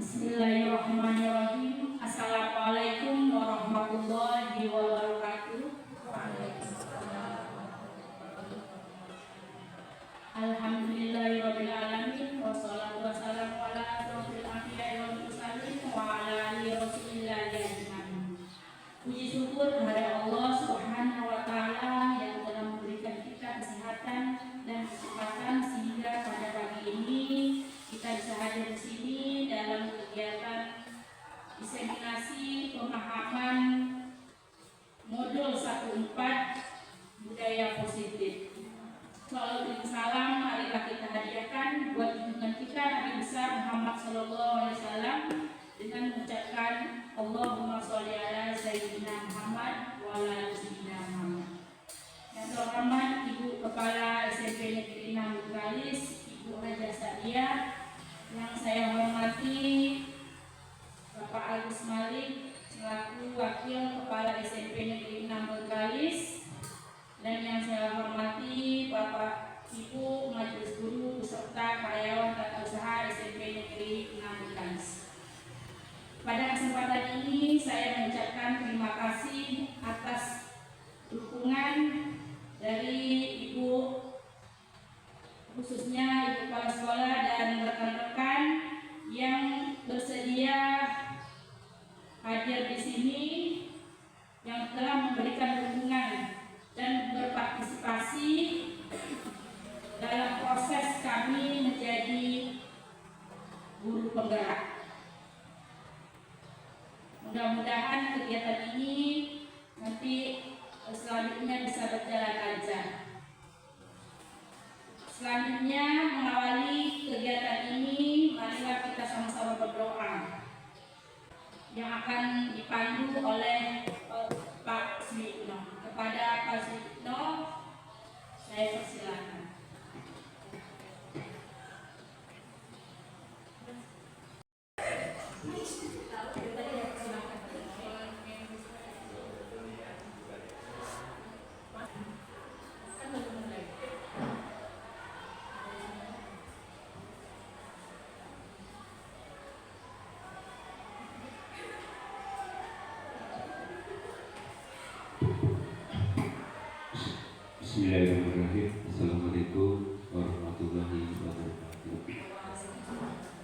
Bismillahirrahmanirrahim. Assalamualaikum warahmatullahi wabarakatuh. Alhamdulillahirabbil alamin wassalatu wassalamu ala asyrofil anbiya'i wal mursalin wa ala alihi rasulillahi ajmain. Puji syukur kepada Allah Subhanahu wa taala yang telah memberikan kita kesehatan dan kesempatan sehingga pada pagi ini kita bisa hadir di sini dalam kegiatan diseminasi pemahaman modul 14 budaya positif. Salawat salam marilah kita hadiahkan buat junjungan kita Nabi besar Muhammad sallallahu alaihi wasallam dengan mengucapkan Allahumma sholli ala sayyidina Muhammad wa ala sayyidina Muhammad. Yang terhormat Ibu Kepala SMP Negeri 6 Bengkalis, Ibu Haja Sadia, yang saya hormati Bapak Agus Malik selaku Wakil Kepala SMP Negeri 6 Bengkalis, dan yang saya hormati Bapak Ibu Majelis Guru beserta karyawan tata usaha SMP Negeri 6 Bengkalis. Pada kesempatan ini saya mengucapkan terima kasih atas dukungan dari Ibu, khususnya Ibu Kepala Sekolah dan rekan-rekan yang bersedia hadir di sini, yang telah memberikan dukungan dan berpartisipasi dalam proses kami menjadi guru penggerak. Mudah-mudahan kegiatan ini nanti selanjutnya bisa berjalan lancar. Selanjutnya, mengawali kegiatan ini, marilah kita sama-sama berdoa yang akan dipandu oleh Pak Suyitno. Kepada Pak Suyitno, saya persilakan. Bismillahirrahmanirrahim. Assalamualaikum warahmatullahi wabarakatuh.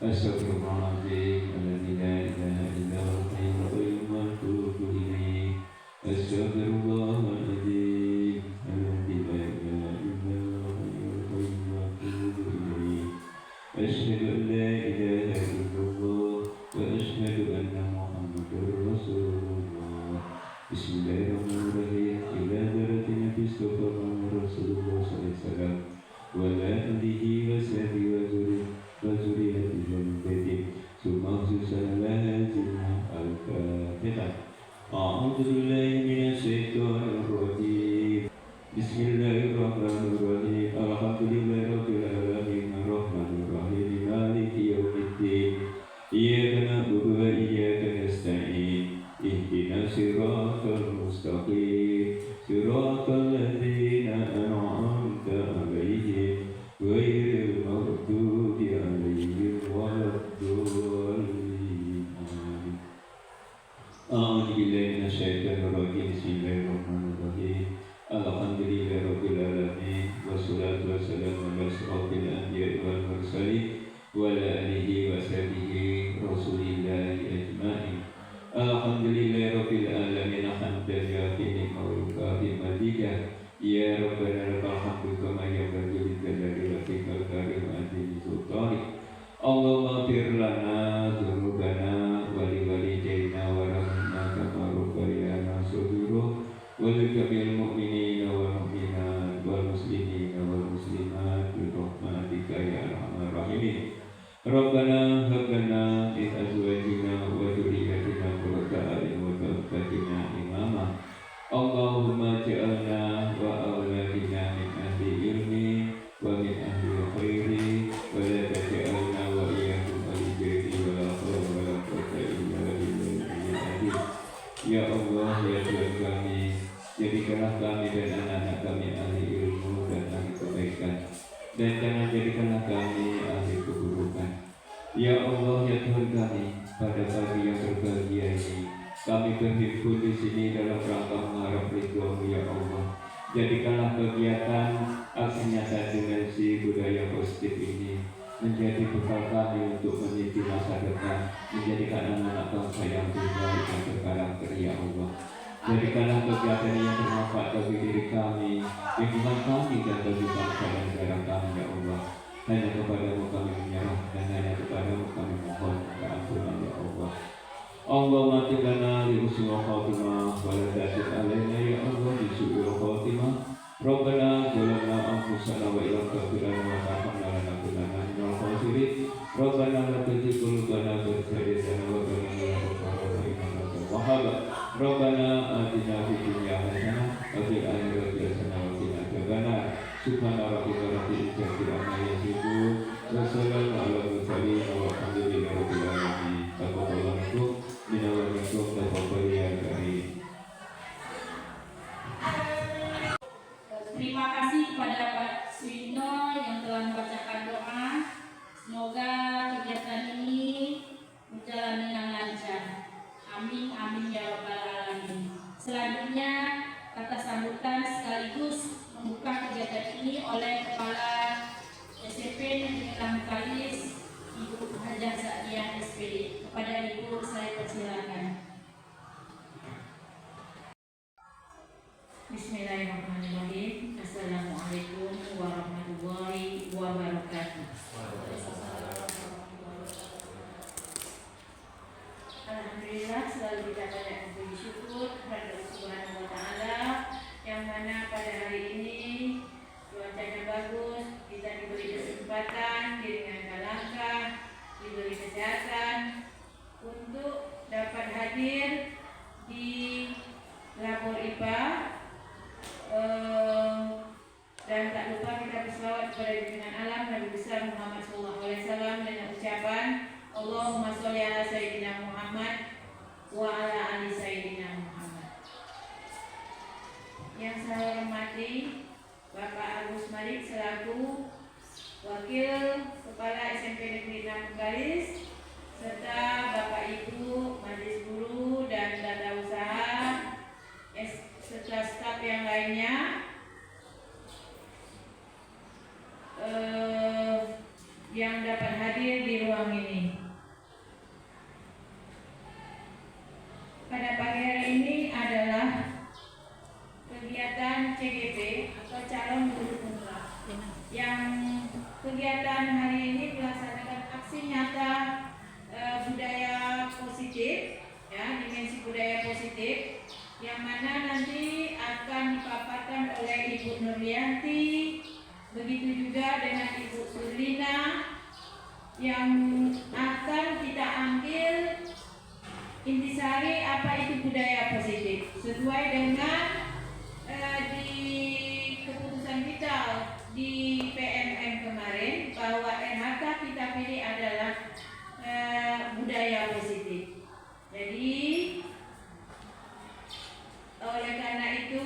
Astagfirullahaladzim. La ilaha illallah hayyul qayyum wa atubu ilaih. Astagfirullahaladzim. La ilaha illallah hayyul qayyum wa atubu ilaih. Asyhadu an la ilaha illallah wa asyhadu anna Muhammadar Rasulullah. Bismillahirrahmanirrahim. Ila daratin Nabi Rasulullah SAW wa la alihi wa sahbihi wa zuriyatihi wa baitihi summa khususana al-Fatihah. A'udzu billahi minasy syaithanir rajim. Bismillahirrahmanirrahim. Alhamdulillahirabbil alamin arrahmanir rahim maliki yaumiddin. Iyyaka na'budu wa iyyaka nasta'in. Ihdinas siratal mustaqim. Siratal ladzina an'amta 'alaihim ghairil maghdubi 'alaihim waladdallin. Amin. A'udzu billahi minasyaitonir rajim. Bismillahirrahmanirrahim. Alhamdulillahirabbil alamin wassalatu wassalamu ala asyrofil anbiya'i wal mursalin wa ala alihi wa sahbihi rasulillahi ajmain. Alhamdulillahirabbil alamin hamdan yafi'i wa yukafi mazidah. Ya Rabbana lakal hamdu kama yanbaghi li jalali wajhikal karim wa azimi sultanik. Allahumma ighfir lana dzunubana wa li walidayna warhamna kama rabbayana shaghira wa lil mu'minina wal mu'minat wal muslimina wal muslimat bi rahmatika ya arhamar rahimin. Rabbana hab lana min azwajina wa dhurriyyatina qurrata a'yun waj'alna imama. Allahumma ja'alna wa awladina min ahli ilmi wa min ahli khairi wa la taj'alna wa iyyahum ahli wa la hawla wa la quwwata illa billahi. Ya Allah, ya Tuhan kami, jadikanlah kami dan anak-anak kami ahli ilmu dan ahli kebaikan, dan jangan jadikanlah kami ahli keburukan. Ya Allah, ya Tuhan kami, pada pagi yang berbahagia ini, kami berhimpun di sini dalam rangka mengharap ridho-Mu ya Allah. Jadikanlah kegiatan aksi nyata dimensi budaya positif ini menjadi bekal kami untuk meniti masa depan, menjadikan anak-anak bangsa yang baik dan berkarakter ya Allah. Jadikanlah kegiatan yang bermanfaat bagi diri kami, lingkungan kami dan bagi bangsa dan negara kami ya Allah. Hanya kepadamu kami menyerah dan hanya kepadamu kami mohon keampunan ya Allah. Allahumma tibana li husnul khatimah wa la tasib alaina ya Allah bi su'il khatimah. Rabbana zalamna anfusana wa illam taghfir lana wa tarhamna lanakunanna minal khasirin. Rabbana la tuzigh qulubana ba'da idh hadaytana wa hab lana min ladunka rahmatan innaka antal wahhab. Rabbana atina fid dunya hasanah wa fil akhirati hasanah wa qina adzabannar. Subhana rabbika rabbil izzati amma yasifun wa salamun alal mursalin walhamdulillahi rabbil alamin. Taqabbalallahu minna wa minkum taqabbal ya karim. Terima kasih kepada Pak Suwino yang telah membacakan doa. Semoga kegiatan ini berjalan dengan lancar. Amin amin ya rabbal alamin. Selanjutnya kata sambutan sekaligus membuka kegiatan ini oleh Kepala SMP Negeri Langkalis Ibu Hajah Sa'diyah SPD. Kepada Ibu saya persilakan. Bismillahirrahmanirrahim. Assalamualaikum warahmatullahi wabarakatuh. Alhamdulillah, selalu kita banyak puji syukur kepada Allah Subhanahu wa Ta'ala, yang mana pada hari ini cuacanya bagus, kita diberi kesempatan, diringankan langkah, diberi kesehatan untuk dapat hadir di Labor IPA. Dan tak lupa kita berselawat kepada junjungan alam Nabi besar Muhammad SAW dengan ucapan Allahumma sholli ala Sayyidina Muhammad wa ala ali Sayyidina Muhammad. Yang saya hormati Bapak Agus Malik selaku Wakil Kepala SMP Negeri Langkalis, serta Bapak Ibu Majelis Guru dan Tata Usaha serta staf yang lainnya yang dapat hadir di ruang ini. Pada pagi hari ini adalah kegiatan CGP atau calon guru penggerak, yang kegiatan hari ini melaksanakan aksi nyata budaya positif, ya, dimensi budaya positif, yang mana nanti akan dipaparkan oleh Ibu Nurlianti, begitu juga dengan Ibu Surlina, yang akan kita ambil intisari apa itu budaya positif sesuai dengan di keputusan kita di PMM kemarin, bahwa NHK kita pilih adalah budaya positif. Jadi oleh karena itu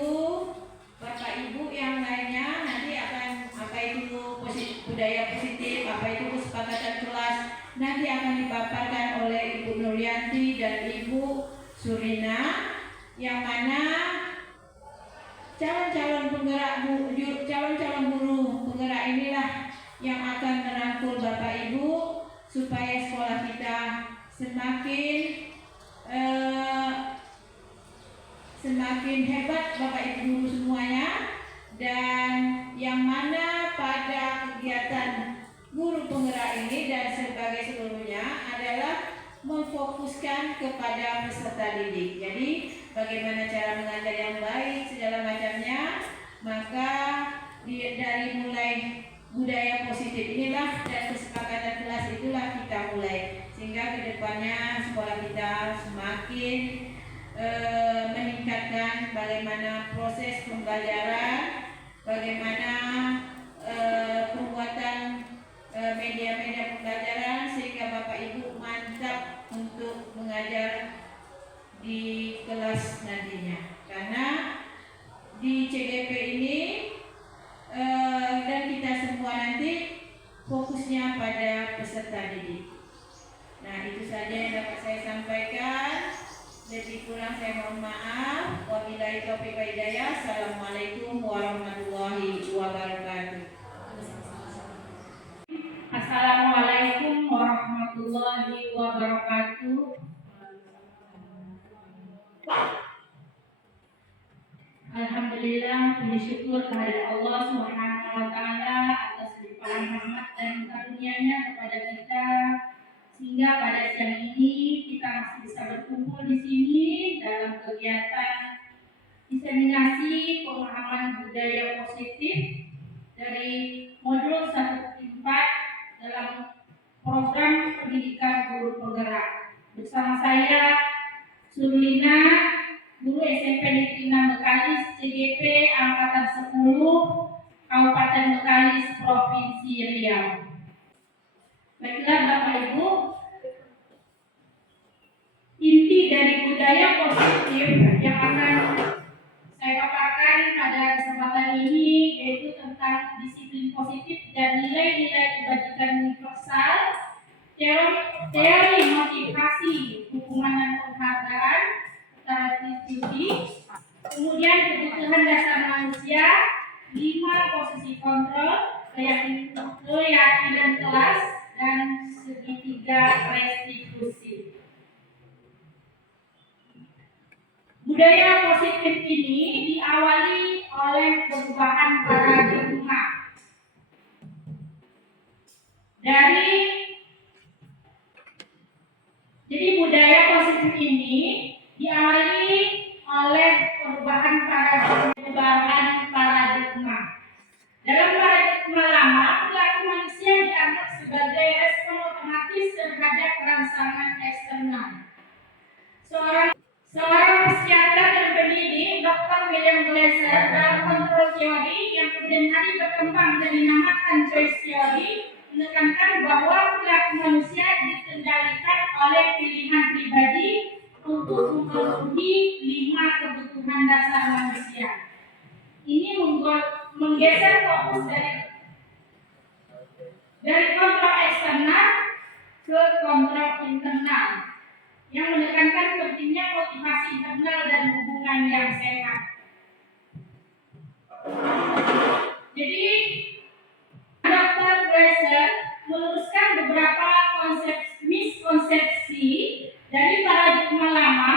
Bapak Ibu yang lainnya nanti akan apa itu budaya positif, apa itu kesepakatan kelas, nanti akan dipaparkan oleh Ibu Nuryanti dan Ibu Surina, yang mana calon-calon guru penggerak inilah yang akan merangkul Bapak Ibu supaya sekolah kita semakin hebat Bapak Ibu guru semuanya, dan yang mana pada kegiatan guru penggerak ini dan sebagai seluruhnya adalah memfokuskan kepada peserta didik. Jadi bagaimana cara mengajar yang baik segala macamnya, maka dari mulai budaya positif inilah dan kesepakatan kelas itulah kita mulai, sehingga kedepannya sekolah kita semakin meningkatkan bagaimana proses pembelajaran, bagaimana pembuatan media-media pembelajaran, sehingga Bapak Ibu mantap untuk mengajar di kelas nantinya. Karena di CGP ini dan kita semua nanti fokusnya pada peserta didik. Nah, itu saja yang dapat saya sampaikan. Lebih kurang saya mohon maaf. Wabillahi taufiq wal hidayah. Assalamualaikum warahmatullahi wabarakatuh. Assalamualaikum warahmatullahi wabarakatuh. Alhamdulillah, puji syukur kepada Allah Subhanahu wa taala atas limpahan rahmat dan karunia-Nya kepada kita, sehingga pada siang ini kita masih bisa berkumpul di sini dalam kegiatan diseminasi pemahaman budaya positif dari modul 1-4 dalam program pendidikan guru penggerak. Bersama saya Surlina, guru SMP Negeri 6 Bekalis CGP Angkatan 10 Kabupaten Bekalis Provinsi Riau. Baiklah Bapak Ibu, inti dari budaya positif yang akan saya paparkan pada kesempatan ini yaitu tentang disiplin positif dan nilai-nilai kebajikan universal, teori motivasi, hukuman dan penghargaan, studi, kemudian kebutuhan dasar manusia, 5 posisi kontrol, keyakinan kelas, dan segitiga restitusi. Budaya positif ini diawali oleh perubahan paradigma jadi budaya positif ini diawali oleh perubahan paradigma. Dalam paradigma lama, perilaku manusia dianggap sebagai respon otomatis terhadap rangsangan eksternal. Seorang psikiater dan pendidik, Dr. William Glasser, dalam kontrol teori yang kemudian hari berkembang dan dinamakan choice theory, menekankan bahwa perilaku manusia dikendalikan oleh pilihan pribadi untuk memenuhi 5 kebutuhan dasar manusia. Ini menggeser fokus dari kontrol eksternal ke kontrol internal, yang menekankan pentingnya motivasi internal dan hubungan yang sehat. Jadi, Dr. Glasser meluruskan beberapa miskonsepsi dari paradigma lama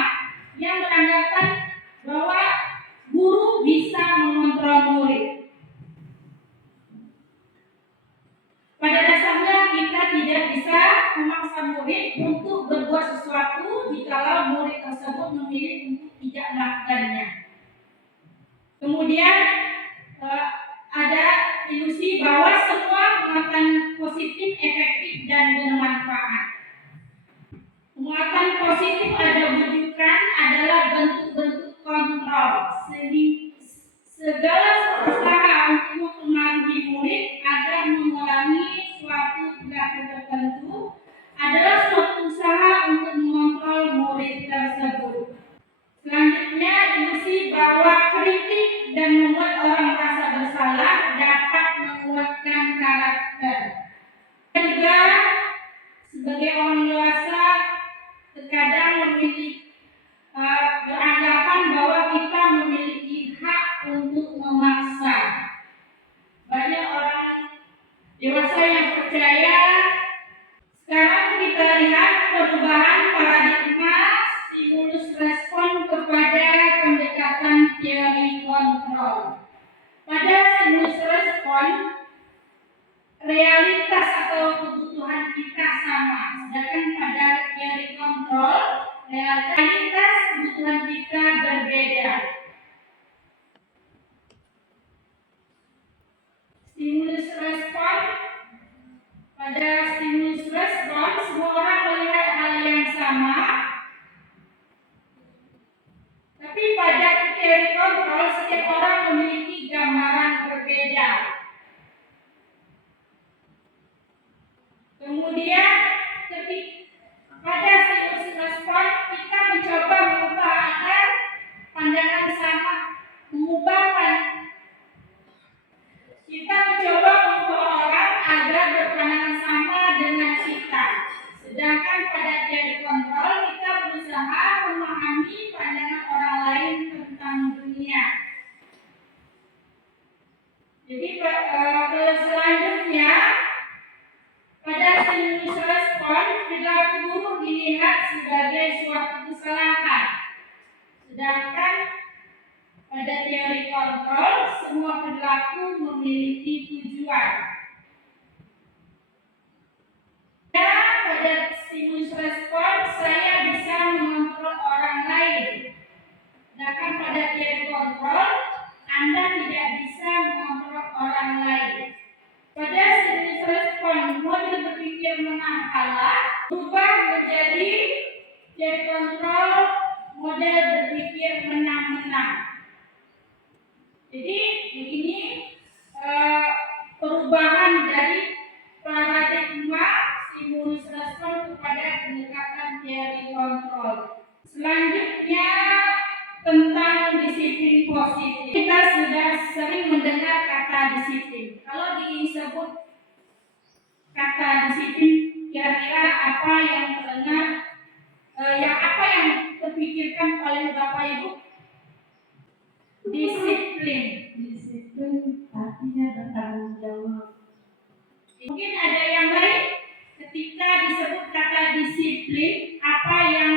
yang beranggapan bahwa guru bisa mengontrol murid. Pada dasarnya kita tidak bisa memaksa murid untuk berbuat sesuatu jika murid tersebut memilih untuk tidak melakukannya. Kemudian ada ilusi bahwa semua penguatan positif efektif dan bermanfaat. Penguatan positif ada bujukan adalah bentuk-bentuk kontrol. Segala usaha untuk mempengaruhi murid agar mengulangi suatu perilaku tertentu adalah suatu usaha untuk mengontrol murid tersebut. Selanjutnya, ilusi bahwa kritik dan membuat orang merasa bersalah dapat menguatkan karakter. Juga sebagai orang dewasa terkadang beranggapan bahwa kita memiliki hak untuk memaksa. Banyak orang dewasa yang percaya. Sekarang kita lihat perubahan paradigma stimulus respon kepada pendekatan teori kontrol. Pada stimulus respon, realitas atau kebutuhan kita sama, sedangkan pada teori kontrol, realitas kebutuhan kita berbeda. Stimulus respon, pada stimulus respon semua orang melihat hal yang sama, tapi pada teori kontrol setiap orang memiliki gambaran berbeda. Kemudian pada stimulus respon kita mencoba mengubah agar pandangan sama, kita mencoba mengubah orang agar berpandangan sama dengan kita. Sedangkan pada berpikir menang kalah berubah menjadi kontrol model berpikir menang-menang. Jadi begini perubahan dari paradigma stimulus respon kepada pendekatan teori kontrol. Selanjutnya tentang disiplin positif. Kita sudah sering mendengar kata disiplin. Kalau disebut kata disiplin, kira-kira apa yang terdengar, apa yang terpikirkan oleh Bapak Ibu? Disiplin. Disiplin artinya bertanggung jawab. Mungkin ada yang lain ketika disebut kata disiplin, apa yang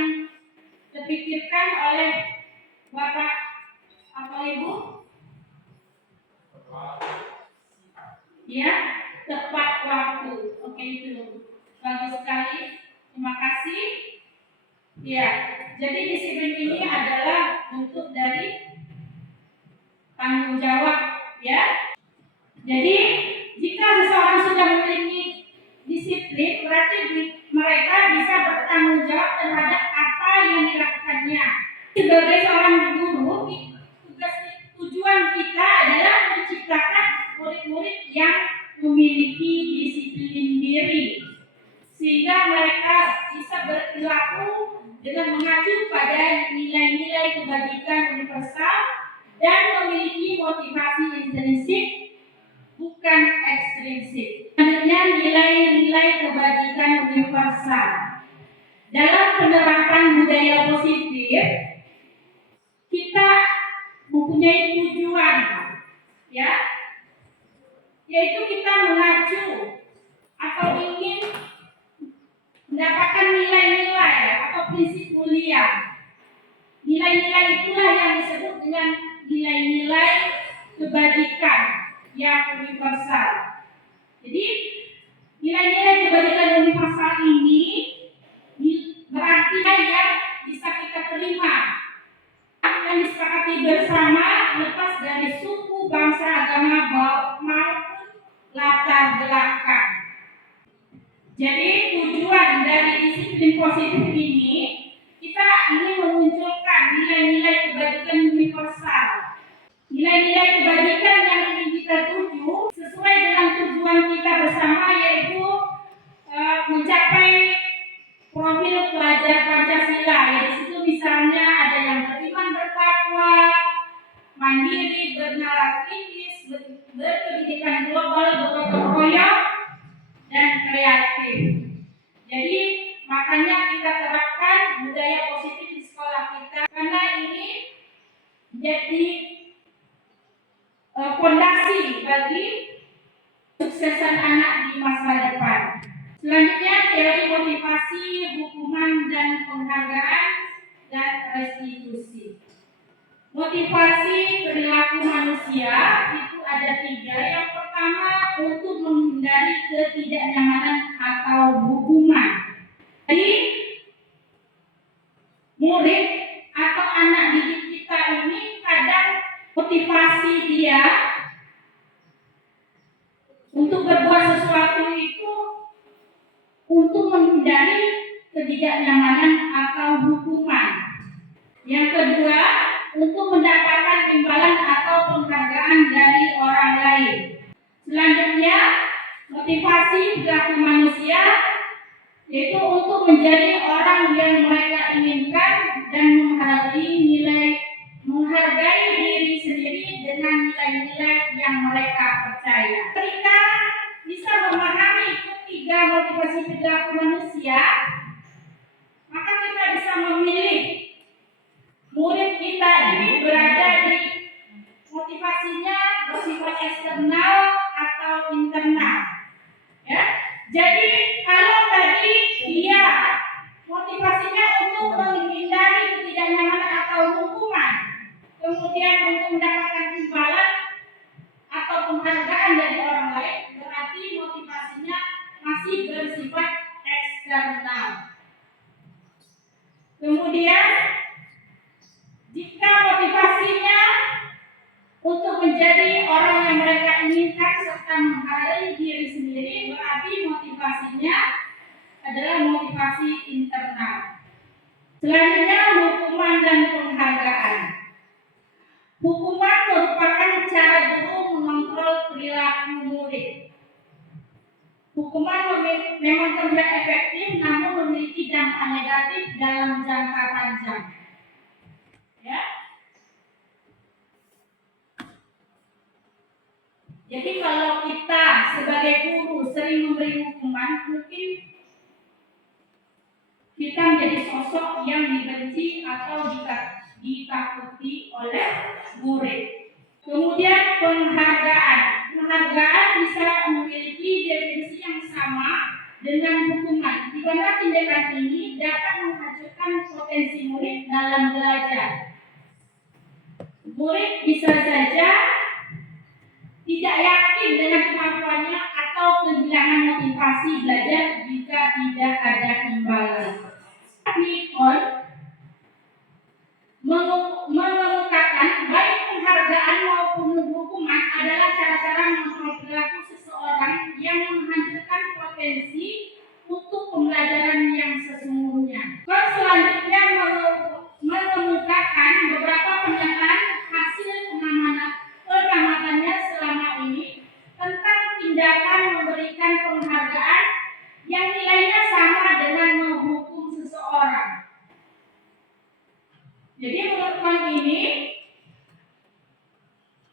terpikirkan oleh Bapak atau Ibu? Ya, tepat waktu. Oke, itu bagus sekali. Terima kasih. Ya, jadi disiplin ini adalah bentuk dari tanggung jawab, ya. Jadi jika seseorang sudah memiliki disiplin, berarti mereka bisa bertanggung jawab terhadap apa yang dilakukannya. Sebagai seorang guru, tujuan kita adalah menciptakan murid-murid yang memiliki disiplin diri, sehingga mereka bisa berperilaku dengan mengacu pada nilai-nilai kebajikan universal dan memiliki motivasi intrinsik bukan ekstrinsik. Selanjutnya nilai-nilai kebajikan universal. Dalam penerapan budaya positif, kita mempunyai tujuan, ya, yaitu kita mengacu atau ingin mendapatkan nilai-nilai atau prinsip mulia. Nilai-nilai itulah yang disebut dengan nilai-nilai kebajikan yang universal. Jadi nilai-nilai kebajikan universal ini berarti yang bisa kita terima, yang disepakati bersama lepas dari suku, bangsa, agama maupun latar belakang. Jadi tujuan dari disiplin positif ini, kita ingin memunculkan nilai-nilai kebajikan universal. Nilai-nilai kebajikan yang ingin kita tuju sesuai dengan tujuan kita bersama, yaitu mencapai profil pelajar Pancasila. Ya, di situ misalnya ada yang beriman bertakwa, mandiri, bernalar kritis, berpendidikan global, bergotong royong, dan kreatif. Jadi makanya kita terapkan budaya positif di sekolah kita, karena ini menjadi fondasi bagi suksesan anak di masa depan. Selanjutnya teori motivasi, hukuman dan penghargaan dan restitusi. Motivasi perilaku manusia itu ada 3. Yang pertama, untuk menghindari ketidaknyamanan atau hukuman. Jadi murid atau anak didik kita ini kadang motivasi dia untuk berbuat sesuatu itu untuk menghindari ketidaknyamanan atau hukuman. Yang kedua, untuk mendapatkan imbalan atau penghargaan dari orang lain. Selanjutnya, motivasi perilaku manusia yaitu untuk menjadi orang yang mereka inginkan dan menghargai diri sendiri dengan nilai-nilai yang mereka percaya. Ketika bisa memahami ketiga motivasi perilaku manusia, maka kita bisa memilih murid kita ini berada di motivasinya bersifat eksternal atau internal. Ya, jadi kalau tadi dia motivasinya untuk menghindari ketidaknyamanan atau hukuman, kemudian untuk mendapatkan imbalan atau penghargaan dari orang lain, berarti motivasinya masih bersifat eksternal. Kemudian jika motivasinya untuk menjadi orang yang mereka inginkan serta menghargai diri sendiri, berarti motivasinya motivasi internal. Selanjutnya, hukuman dan penghargaan. Hukuman merupakan cara guru mengontrol perilaku murid. Hukuman memang terlihat efektif, namun memiliki dampak negatif dalam jangka panjang. Ya. Jadi kalau kita sebagai guru sering memberi hukuman, mungkin kita menjadi sosok yang dibenci atau ditakuti oleh murid. Kemudian penghargaan. Penghargaan bisa memiliki definisi yang sama dengan hukuman, di mana tindakan ini dapat menghancurkan potensi murid dalam belajar. Murid bisa saja tidak yakin dengan kemampuannya atau kehilangan motivasi belajar jika tidak ada imbalan. Nikon mengemukakan baik penghargaan maupun hukuman adalah cara-cara mengontrol perilaku seseorang yang menghancurkan potensi untuk pembelajaran yang sesungguhnya. Selanjutnya mengemukakan beberapa pernyataan hasil pengamatannya selama ini tentang tindakan memberikan penghargaan yang nilainya sama dengan menghukum seseorang. Jadi menurut ini,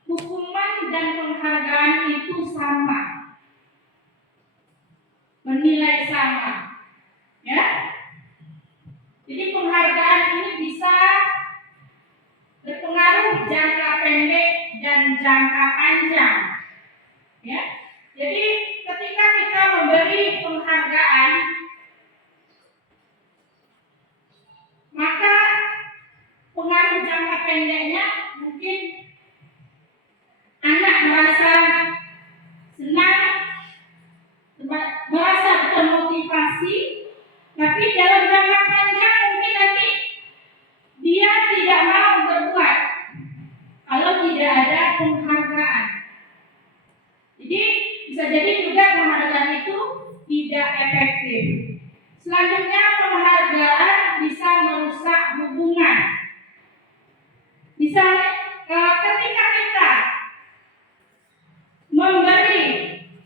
hukuman dan penghargaan itu sama, bernilai sama, ya. Jadi penghargaan ini bisa berpengaruh jangka pendek dan jangka panjang, ya. Jadi ketika kita memberi penghargaan, maka pengaruh jangka pendeknya mungkin anak merasa senang, merasa termotivasi, tapi dalam jangka panjang mungkin nanti dia tidak mau berbuat kalau tidak ada penghargaan. Jadi bisa jadi juga penghargaan itu tidak efektif. Selanjutnya, penghargaan bisa merusak hubungan. Misalnya ketika kita memberi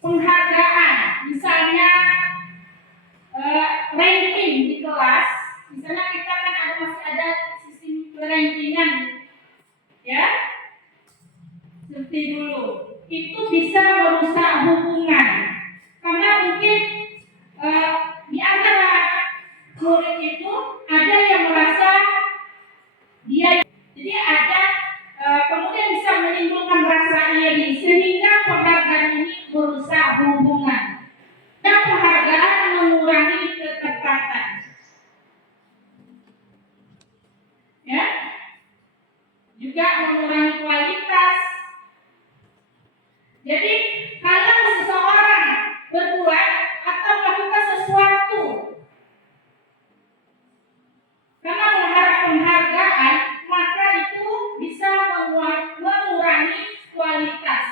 penghargaan, misalnya ranking di kelas, misalnya kita kan masih ada sistem rankingan, ya, seperti dulu, itu bisa merusak hubungan karena mungkin di antara murid itu ada yang merasa dia, jadi ada kemudian bisa menimbulkan rasa iri sehingga penghargaan ini merusak hubungan. Dan penghargaan mengurangi ketepatan, ya, juga mengurangi kualitas. Jadi kalau seseorang berbuat atau melakukan sesuatu karena mengharap penghargaan, maka itu bisa mengurangi kualitas.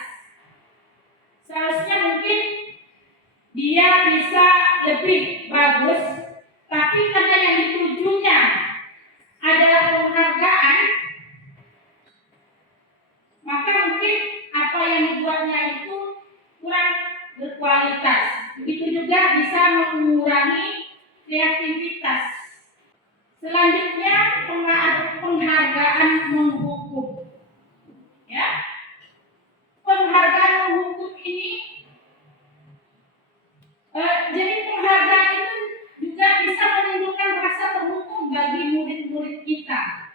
Seharusnya mungkin dia bisa lebih bagus, tapi karena yang ditujunya adalah penghargaan, maka mungkin apa yang dibuatnya itu kurang berkualitas. Begitu juga bisa mengurangi kreativitas. Selanjutnya, penghargaan menghukum, ya. Penghargaan menghukum ini, jadi penghargaan itu juga bisa menimbulkan rasa terhukum bagi murid-murid kita.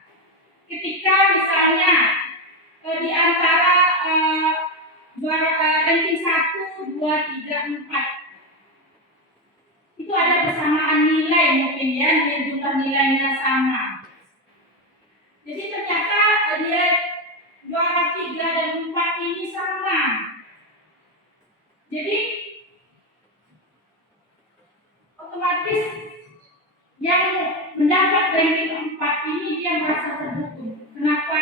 Ketika misalnya di antara ranking 1, 2, 3, 4 itu ada persamaan nilai mungkin, ya, jumlah nilainya sama. Jadi ternyata dia juara 3 dan 4 ini sama. Jadi otomatis yang mendapat ranking 4 ini dia merasa terhukum. Kenapa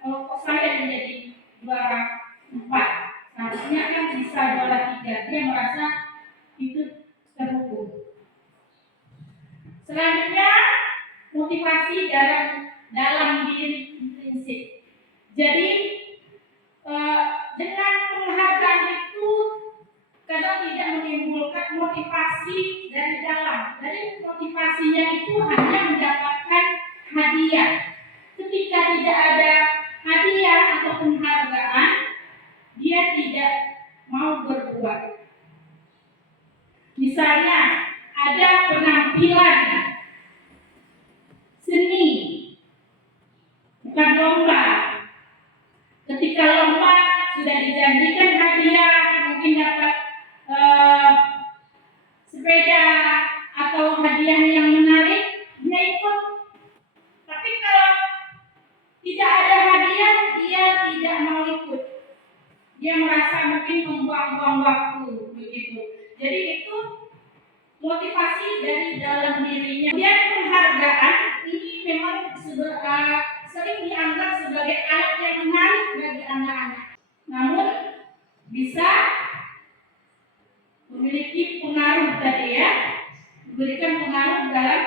kok saya menjadi juara 4? Seharusnya kan bisa juara 3. Dia merasa itu terhukum. Selanjutnya, motivasi dalam diri intrinsik. Jadi dengan penghargaan itu kadang tidak menimbulkan motivasi dari dalam. Jadi motivasinya itu hanya mendapatkan hadiah. Ketika tidak ada hadiah atau penghargaan, dia tidak mau berbuat. Misalnya ada penampilan seni, bukan lomba. Ketika lomba sudah dijanjikan hadiah, mungkin dapat sepeda atau hadiah yang menarik, dia ikut. Tapi kalau tidak ada hadiah, dia tidak mau ikut. Dia merasa mungkin membuang-buang waktu begitu. Jadi itu motivasi dari dalam dirinya. Kemudian penghargaan ini memang sering dianggap sebagai alat yang menarik bagi anak-anak. Namun bisa memiliki pengaruh tadi ya, memberikan pengaruh dalam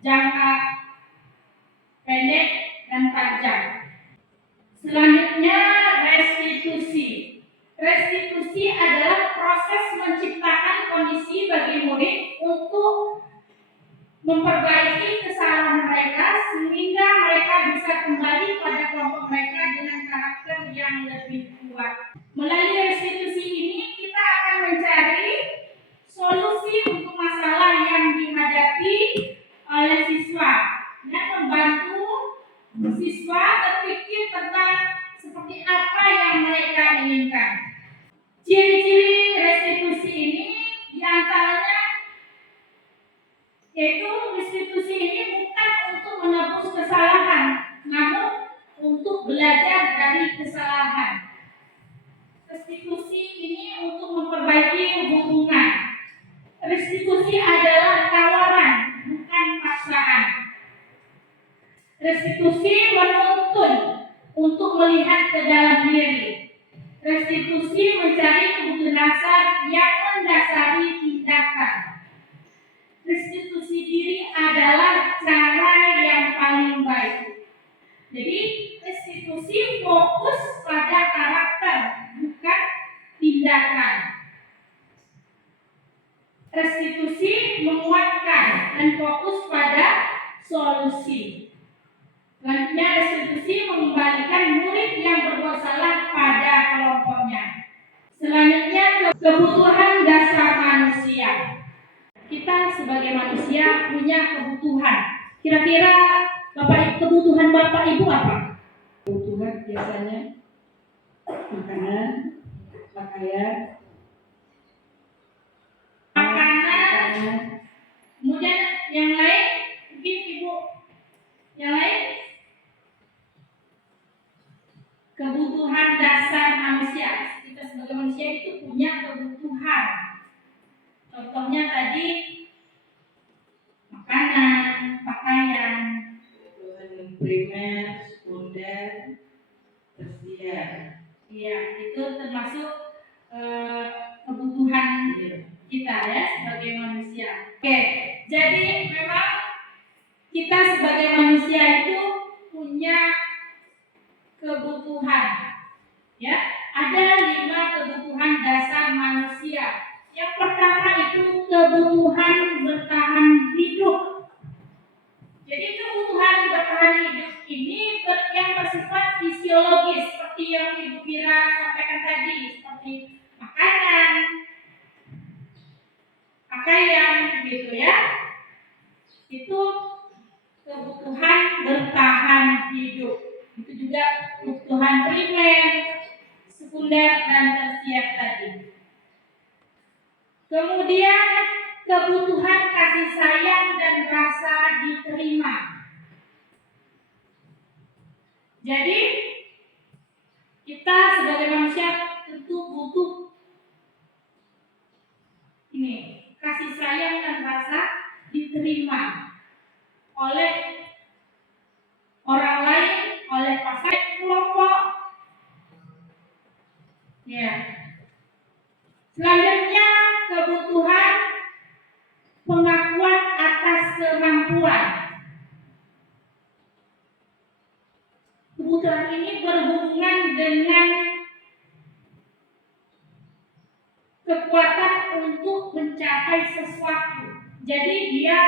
jangka pendek dan panjang. Selanjutnya restitusi. Restitusi adalah proses menciptakan kondisi bagi murid untuk memperbaiki kesalahan mereka sehingga mereka bisa kembali pada kelompok mereka dengan karakter yang lebih kuat. Melalui restitusi ini kita akan mencari solusi untuk masalah yang dihadapi oleh siswa dan membantu siswa berpikir tentang seperti apa yang mereka inginkan. Ciri-ciri restitusi ini diantaranya yaitu restitusi ini bukan untuk menebus kesalahan, namun untuk belajar dari kesalahan. Restitusi ini untuk memperbaiki hubungan. Restitusi adalah tawaran, bukan paksaan. Restitusi menuntun untuk melihat ke dalam diri. Restitusi mencari kebutuhan dasar yang mendasari tindakan. Restitusi diri adalah cara yang paling baik. Jadi restitusi fokus pada karakter, bukan tindakan. Restitusi menguatkan dan fokus pada solusi. Selanjutnya restitusi mengembalikan murid yang berbuat salah pada kelompoknya. Selanjutnya kebutuhan dasar manusia. Kita sebagai manusia punya kebutuhan. Kira-kira kebutuhan Bapak Ibu apa? Kebutuhan biasanya makanan, pakaian, kemudian yang lain, mungkin Ibu yang lain, kebutuhan dasar manusia. Kita sebagai manusia itu punya kebutuhan. Contohnya tadi makanan, pakaian, kebutuhan primer, sekunder, tersier. Iya, itu termasuk kebutuhan kita ya sebagai manusia. Oke, jadi memang kita sebagai manusia itu punya kebutuhan. Ya, ada 5 kebutuhan dasar manusia. Yang pertama itu kebutuhan bertahan hidup. Jadi kebutuhan bertahan hidup ini yang bersifat fisiologis seperti yang Ibu Mira sampaikan tadi, seperti makanan, pakaian, gitu ya. Itu kebutuhan bertahan hidup. Itu juga kebutuhan primer, sekunder, dan tersier tadi. Kemudian kebutuhan kasih sayang dan rasa diterima. Jadi kita sebagai manusia tentu butuh ini, kasih sayang dan rasa diterima oleh orang lain, oleh pasangan, kelompok. Ya. Selanjutnya kebutuhan pengakuan atas mencapai sesuatu. Jadi dia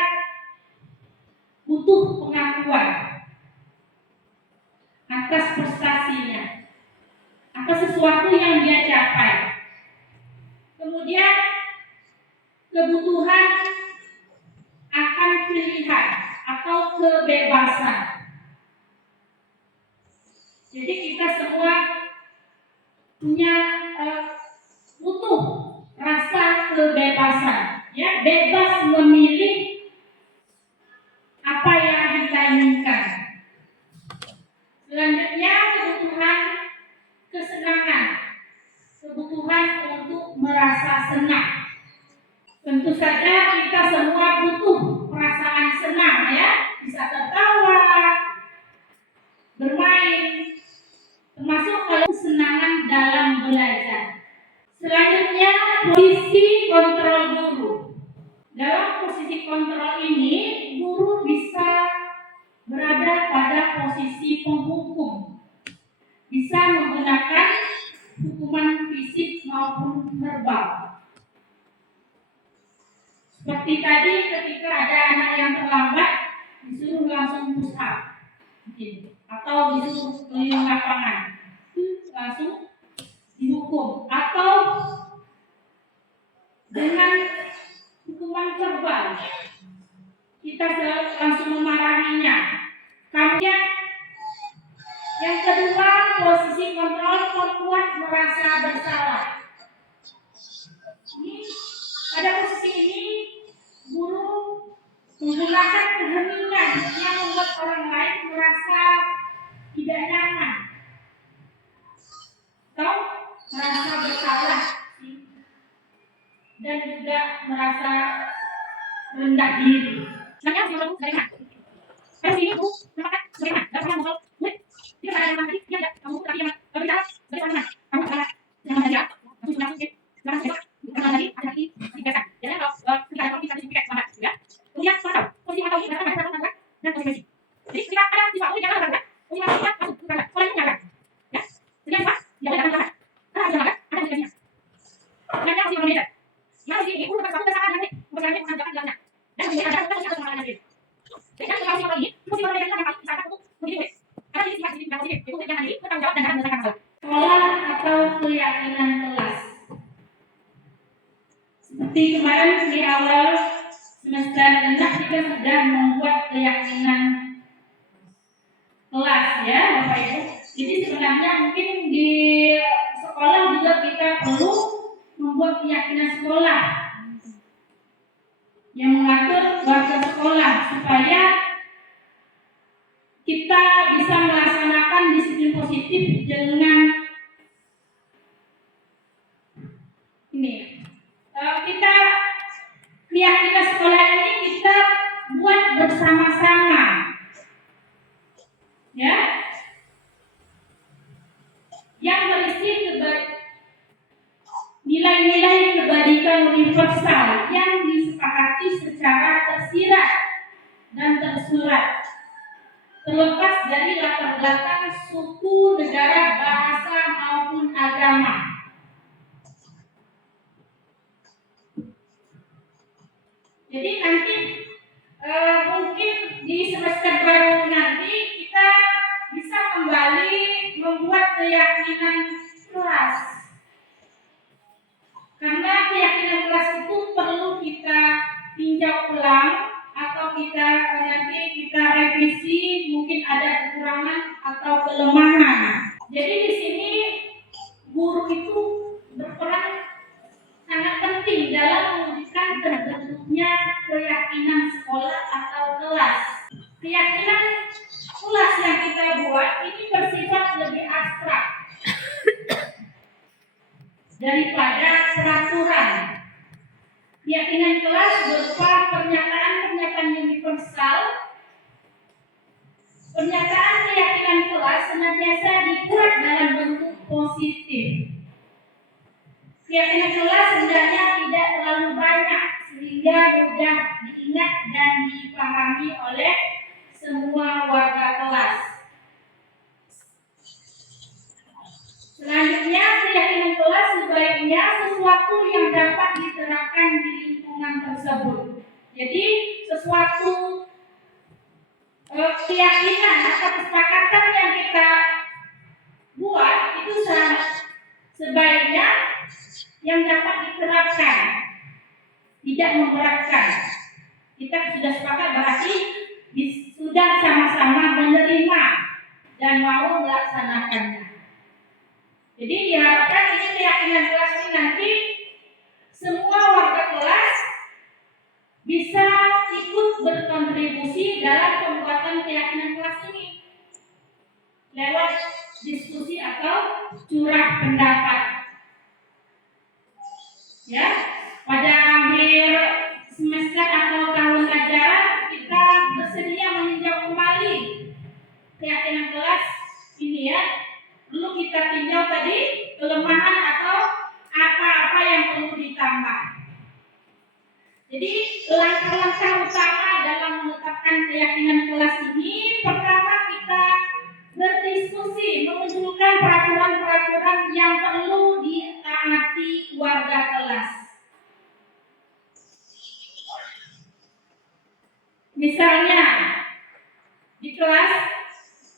butuh pengakuan atas prestasinya, atas sesuatu yang dia capai. Kemudian kebutuhan akan pilihan atau kebebasan. Jadi kita semua punya butuh rasa kebebasan, ya, bebas memilih apa yang kita inginkan. Selanjutnya kebutuhan kesenangan, kebutuhan untuk merasa senang. Tentu saja kita semua butuh perasaan senang, ya, bisa tertawa, bermain, termasuk kalau kesenangan dalam belajar. Selanjutnya posisi kontrol guru. Dalam posisi kontrol ini, guru bisa berada pada posisi penghukum, bisa menggunakan hukuman fisik maupun verbal. Seperti tadi ketika ada anak yang terlambat, disuruh langsung push up, atau disuruh keliling lapangan, langsung dihukum, atau dengan hukuman verbal kita langsung memarahinya. Kemudian yang kedua, posisi kontrol membuat merasa bersalah. Ini pada posisi ini guru menggunakan keheningan yang membuat orang lain merasa tidak nyaman atau merasa bersalah dan juga merasa rendah diri. Saya selalu sering ada sini bu, nampak sering nggak pernah ngobrol, dia ada yang lagi, dia ada kamu tapi yang berbicara dari mana? Kamu salah, jangan aja, langsung jangan lagi, ada lagi biasa. Jadi kalau kita ada kita sedikit semangat, ya. Kemudian mana? Posisi mata ini berapa dan posisi. Jadi kita ada di bawah jangan berapa, posisi mata kita masuk berapa, polanya berapa, ya. Sekian pak, tidak ada berapa, ada berapa, ada posisinya. Nanti posisi meter. Mana sih? Ibu dapat satu kesalahan nanti, kemudian mengajarkan jalannya. Dan kemudian ada posisi atau kesalahan nanti. Jadi kalau posisi ini, posisi meter kita akan misalkan untuk begini. Ada sisi itu yang ini bertanggung jawab dan akan menyelesaikan masalah. Sekolah atau keyakinan kelas. Seperti kemarin di awal semester 6 kita sudah membuat keyakinan kelas, ya Bapak Ibu. Jadi sebenarnya mungkin di sekolah juga kita perlu membuat keyakinan sekolah yang mengatur warga sekolah supaya kita bisa melaksanakan disiplin positif dengan ini. Kita keyakinan sekolah ini kita buat bersama-sama, ya, yang berisi nilai-nilai kebajikan universal yang disepakati secara tersirat dan tersurat, terlepas dari latar belakang suku, negara, bahasa maupun agama. Jadi nanti mungkin di semester baru nanti kita bisa kembali membuat keyakinan kelas. Karena keyakinan kelas itu perlu kita tinjau ulang atau kita nanti kita revisi, mungkin ada kekurangan atau kelemahan. Jadi di sini guru itu berperan sangat penting dalam mewujudkan terbentuknya keyakinan sekolah atau kelas. Keyakinan kelas yang kita buat ini bersifat lebih abstrak daripada peraturan. Keyakinan kelas berupa pernyataan-pernyataan universal. Pernyataan keyakinan kelas senantiasa dibuat dalam bentuk positif. Keyakinan kelas sebenarnya tidak terlalu banyak sehingga mudah diingat dan dipahami oleh semua warga kelas. Selanjutnya, keyakinan kelas sebaiknya sesuatu yang dapat diterapkan di lingkungan tersebut. Jadi sesuatu keyakinan atau kesepakatan yang kita buat itu sebaiknya yang dapat diterapkan, tidak memberatkan. Kita sudah sepakat berarti sudah sama-sama menerima dan mau melaksanakannya. Jadi diharapkan ini keyakinan kelas ini nanti semua warga kelas bisa ikut berkontribusi dalam pembuatan keyakinan kelas ini lewat diskusi atau curah pendapat. Ya, pada akhir semester atau tahun ajaran kita bersedia meninjau kembali keyakinan kelas ini ya. Lalu kita tinjau tadi kelemahan atau apa-apa yang perlu ditambah. Jadi langkah-langkah utama dalam menetapkan keyakinan kelas ini, pertama kita berdiskusi mengusulkan peraturan-peraturan yang perlu ditaati warga kelas. Misalnya di kelas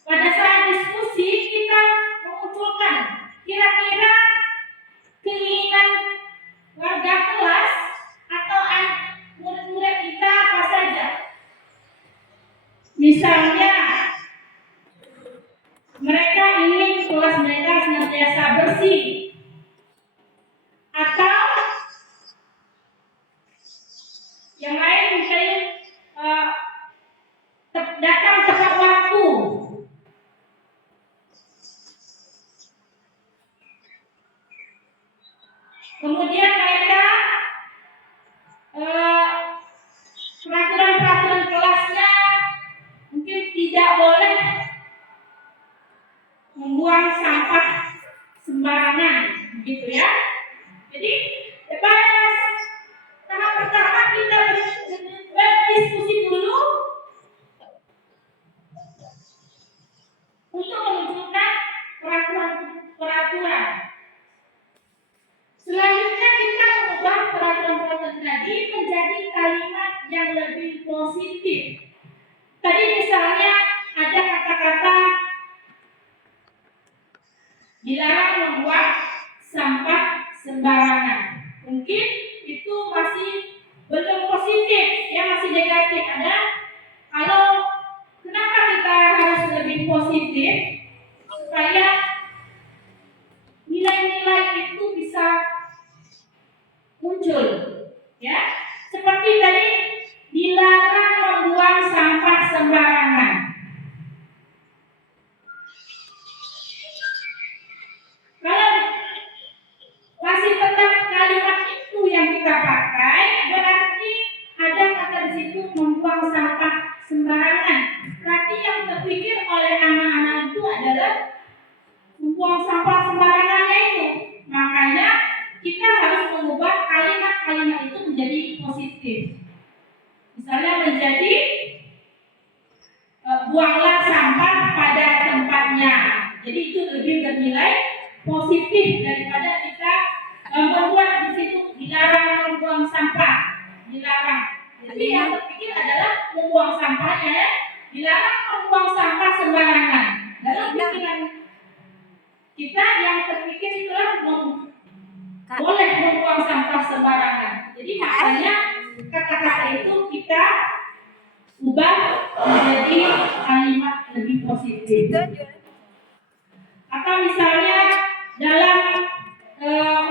pada saat diskusi kita mengusulkan kira-kira keinginan warga kelas atau murid-murid kita apa saja. Misalnya mereka ingin kelas mereka senantiasa bersih, atau yang lain misalnya datang tepat waktu. Kemudian mereka peraturan-peraturan kelasnya mungkin tidak boleh membuang sampah sembarangan, gitu ya. Jadi pada tahap pertama kita berdiskusi dulu untuk menunjukkan peraturan. Selanjutnya kita mengubah peraturan-peraturan tadi menjadi kalimat yang lebih positif. Tadi misalnya ada kata-kata dilarang membuang sampah sembarangan. Mungkin itu masih belum positif, ya masih negatif. Ada kalau kenapa kita harus lebih positif supaya nilai-nilai itu bisa muncul, ya. Seperti tadi dilarang membuang sampah sembarangan. Kalau masih tetap kalimat itu yang kita pakai, berarti ada kata di situ membuang sampah sembarangan. Berarti yang terpikir oleh anak-anak itu adalah membuang sampah sembarangannya itu. Makanya kita harus mengubah kalimat-kalimat itu menjadi positif. Misalnya menjadi buanglah sampah pada tempatnya. Jadi itu lebih bernilai positif daripada kita membuat di situ dilarang membuang sampah, dilarang. Jadi yang terpikir adalah membuang sampahnya, ya. Dilarang membuang sampah sembarangan. Dalam pikiran kita yang terpikir itulah boleh membuang sampah sembarangan. Jadi makanya kata-kata itu kita ubah menjadi kalimat lebih positif. Atau misalnya dalam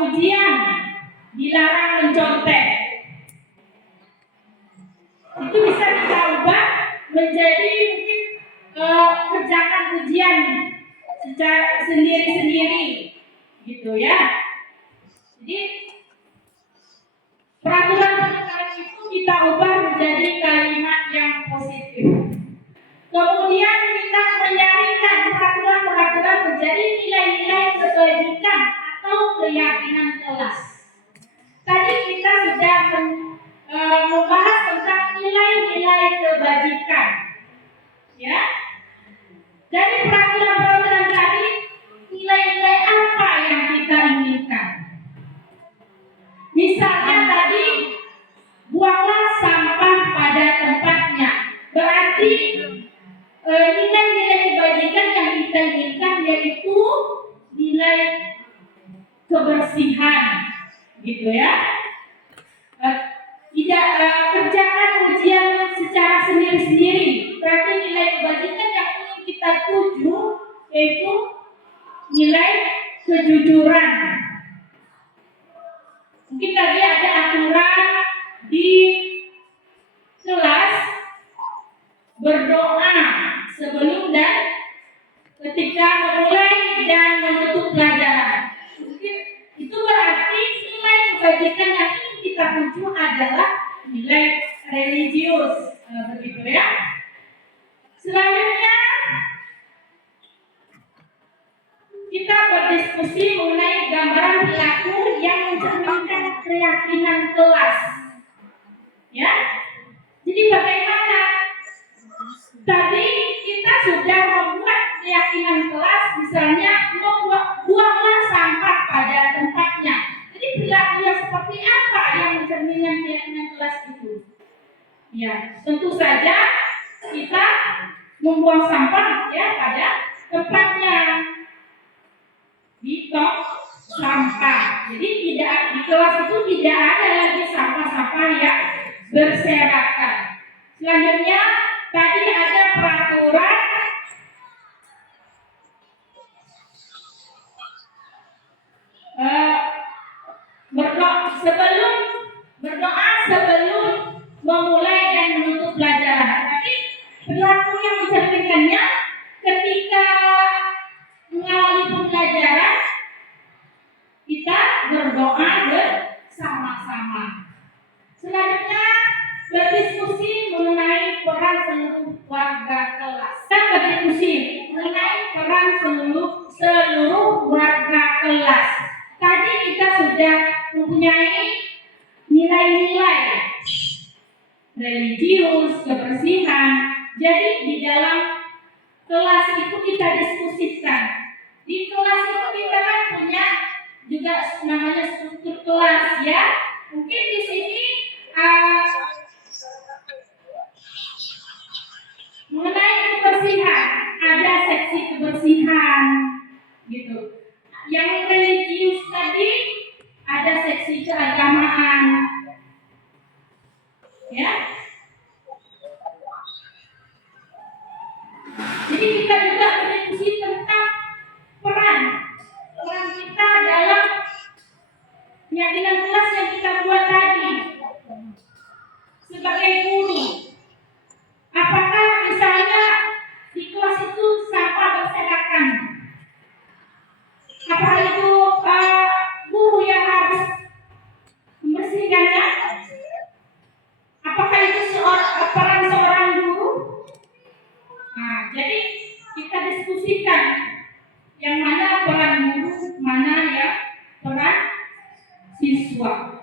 ujian dilarang mencontek, itu bisa kita ubah menjadi mungkin kerjakan ujian secara sendiri-sendiri, gitu ya. Jadi peraturan-peraturan itu kita ubah menjadi kalimat yang positif. Kemudian kita menyaringkan peraturan-peraturan menjadi nilai-nilai kebajikan atau keyakinan kelas. Tadi kita sudah membahas tentang nilai-nilai kebajikan, ya. Dari peraturan-peraturan tadi, nilai-nilai apa yang kita inginkan? nilai-nilai kebajikan yang kita inginkan yaitu nilai kebersihan, gitu ya. Tidak kerjakan ujian secara sendiri-sendiri. Berarti nilai kebajikan yang ingin kita tuju yaitu nilai kejujuran. Mungkin tadi ada aturan di kelas berdoa sebelum dan ketika memulai dan menutup pelajaran. Mungkin itu berarti nilai kebajikan yang ingin kita tuju adalah nilai religius, begitu ya. Selanjutnya kita berdiskusi mengenai gambaran perilaku yang mencerminkan keyakinan kelas. Ya, jadi bagaimana? Tadi kita sudah membuat keyakinan kelas, misalnya buanglah sampah pada tempatnya. Jadi perilaku yang seperti apa yang mencerminkan keyakinan kelas itu? Ya, tentu saja kita membuang sampah ya pada tempatnya di tong sampah. Jadi tidak di kelas itu tidak ada lagi sampah-sampah yang berserakan. Selanjutnya tadi ada peraturan berdoa sebelum memulai dan menutup pelajaran. Tapi perilaku yang mencerminkannya ketika mengawali pembelajaran kita berdoa bersama-sama. Selanjutnya berdiskusi mengenai peran seluruh warga kelas. Kita berdiskusi mengenai peran seluruh warga kelas. Tadi kita sudah mempunyai nilai-nilai religius, kebersihan. Jadi di dalam kelas itu kita diskusikan. Di kelas itu kita kan punya juga namanya struktur kelas ya. Mungkin di sini mengenai kebersihan, ada seksi kebersihan gitu. Yang religius tadi ada seksi keagamaan. Ya. Jadi kita juga berdiskusi tentang peran kita dalam keyakinan kelas yang kita buat tadi sebagai guru. Apakah misalnya di kelas itu sampah berserakan? Apakah itu guru yang harus membersihkannya? Apakah itu peran seorang guru? Nah, jadi kita diskusikan yang mana peran guru, mana yang peran siswa.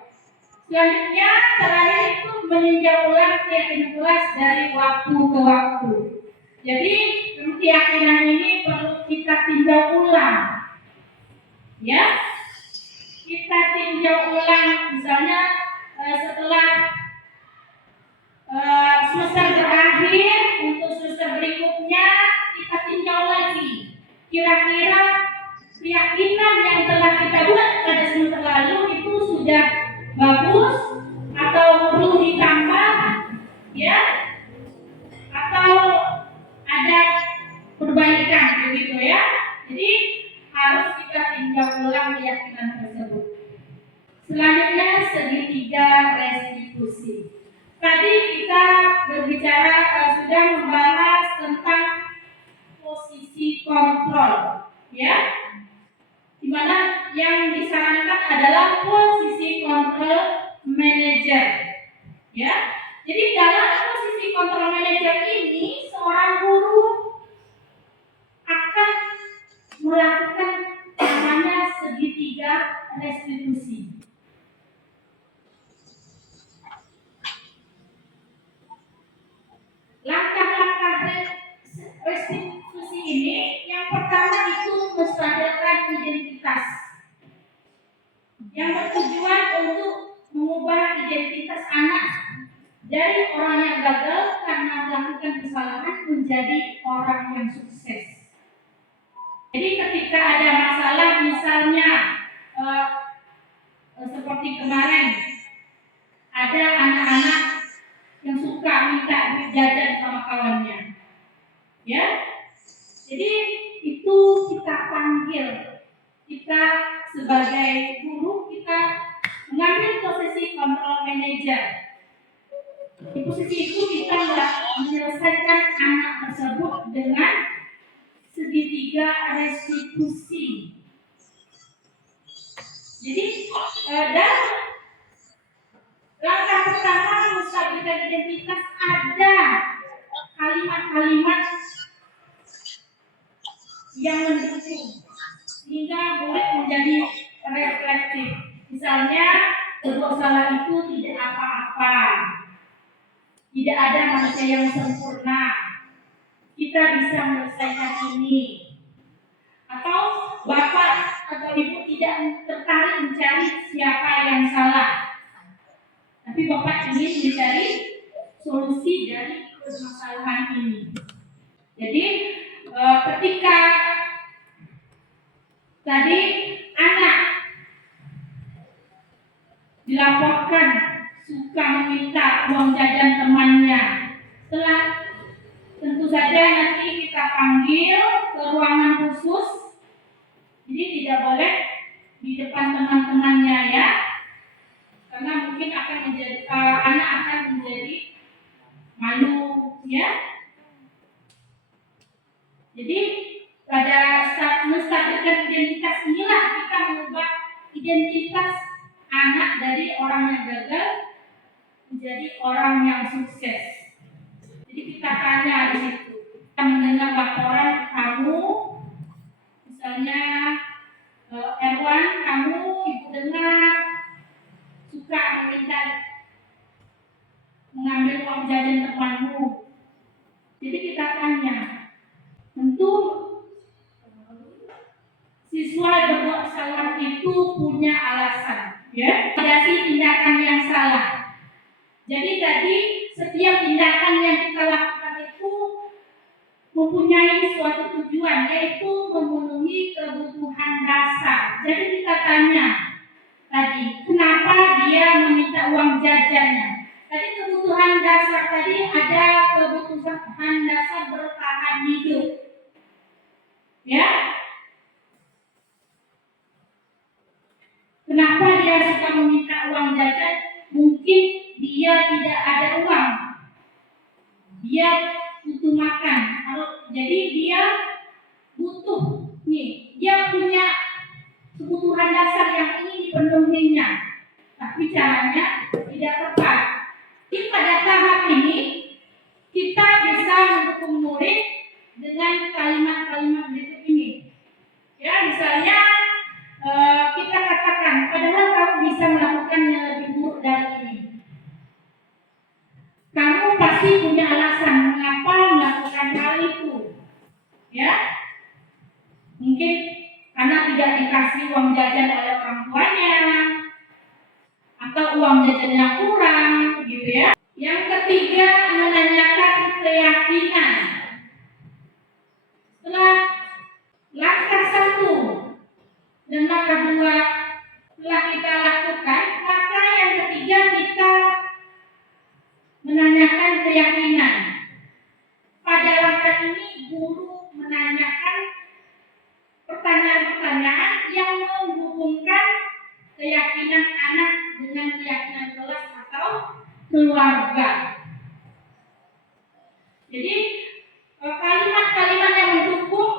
Selanjutnya terakhir itu meninjau ulang keyakinan kelas dari waktu ke waktu. Jadi keyakinan ini perlu kita tinjau ulang. Ya, kita tinjau ulang misalnya setelah semester berakhir, untuk semester berikutnya kita tinjau lagi. Kira-kira keyakinan yang telah kita buat pada semester lalu itu sudah bagus atau perlu ditambah, ya? Atau ada perbaikan begitu ya? Jadi harus kita tinjau ulang keyakinan tersebut. Selanjutnya segitiga restitusi. Tadi kita berbicara sudah membahas tentang posisi kontrol, ya, dimana yang disarankan adalah posisi kontrol manager, ya. Jadi dalam posisi kontrol manager ini seorang guru akan melakukan namanya segitiga restitusi. Langkah-langkah restitusi ini yang pertama itu menstabilkan identitas yang bertujuan untuk mengubah identitas anak dari orang yang gagal karena melakukan kesalahan menjadi orang yang sukses. Jadi ketika ada masalah, misalnya seperti kemarin ada anak-anak yang suka minta duit jajan sama kawannya, ya. Jadi itu kita panggil, kita sebagai guru kita mengambil posisi control manager. Di posisi itu kita menyelesaikan anak tersebut dengan segitiga restitusi. Jadi dan langkah pertama menstabilkan identitas, ada kalimat-kalimat yang mendukung sehingga murid menjadi reflektif. Misalnya, berbuat salah itu tidak apa-apa, tidak ada manusia yang sempurna, kita bisa menyelesaikan ini. Atau bapak atau ibu tidak tertarik mencari siapa yang salah, tapi bapak ingin mencari solusi dari permasalahan ini. Jadi ketika tadi anak dilaporkan suka meminta uang jajan temannya, setelah tentu saja nanti kita panggil ke ruangan khusus. Jadi tidak boleh di depan teman-temannya, ya, karena mungkin akan menjadi anak akan menjadi malu, ya. Jadi pada saat menstabilkan identitas inilah kita mengubah identitas anak dari orang yang gagal menjadi orang yang sukses. Jadi kita tanya di situ, kita mendengar laporan kamu, misalnya Erwan, kamu ibu dengar suka meminta mengambil uang jajan temanmu. Jadi kita tanya, tentu siswa berbuat salah itu punya alasan, ya, validasi tindakan yang salah. Jadi tadi setiap tindakan yang kita lakukan itu mempunyai suatu tujuan, yaitu memenuhi kebutuhan dasar. Jadi kita tanya tadi, kenapa dia meminta uang jajannya? Tadi kebutuhan dasar tadi ada kebutuhan dasar bertahan hidup, ya. Kenapa dia suka meminta uang jajan? Mungkin dia tidak ada uang, dia butuh makan, jadi dia butuh nih, dia punya kebutuhan dasar yang ingin dipenuhinya, tapi caranya tidak tepat. Jadi pada tahap ini kita bisa mendukung murid dengan kalimat-kalimat berikut ini, ya. Misalnya kita katakan, padahal kamu bisa melakukan yang lebih buruk dari ini. Kamu pasti punya alasan mengapa melakukan hal itu, ya. Mungkin karena tidak dikasih uang jajan oleh orang tuanya, atau uang jajannya kurang, gitu ya. Yang ketiga, menanyakan keyakinan. Setelah langkah 1 dan langkah 2 telah kita lakukan, maka yang ketiga kita menanyakan keyakinan. Pada langkah ini guru menanyakan pertanyaan-pertanyaan yang menghubungkan keyakinan anak dengan keyakinan kelas atau keluarga. Jadi kalimat-kalimat yang mendukung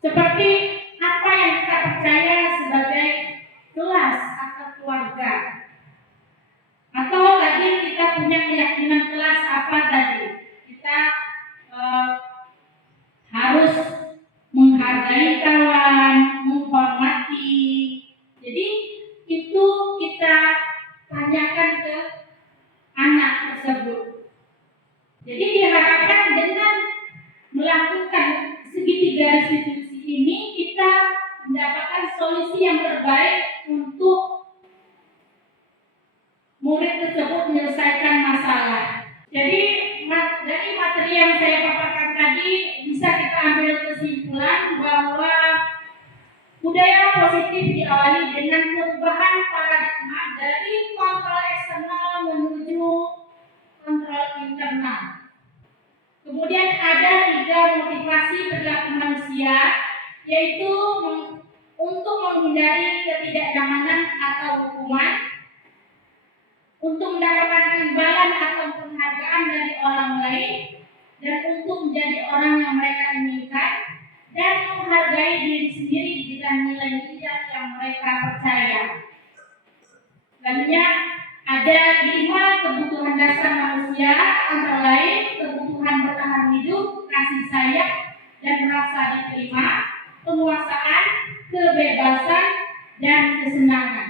seperti apa yang kita percaya sebagai kelas atau keluarga. Atau tadi kita punya keyakinan kelas apa tadi? Kita harus menghargai kawan, menghormati. Jadi itu kita tanyakan ke anak tersebut. Jadi diharapkan dengan melakukan segitiga restitusi ini kita mendapatkan solusi yang terbaik untuk Jadi dari materi yang saya paparkan tadi bisa kita ambil kesimpulan bahwa budaya positif diawali dengan perubahan paradigma dari kontrol eksternal menuju kontrol internal. Kemudian ada 3 motivasi perilaku manusia, yaitu untuk menghindari ketidaknyamanan atau hukuman, untuk mendapatkan imbalan atau penghargaan dari orang lain, dan untuk menjadi orang yang mereka inginkan, dan menghargai diri sendiri dengan nilai-nilai yang mereka percaya. Selanjutnya ada 5 kebutuhan dasar manusia, antara lain kebutuhan bertahan hidup, kasih sayang, dan merasa diterima, penguasaan, kebebasan, dan kesenangan.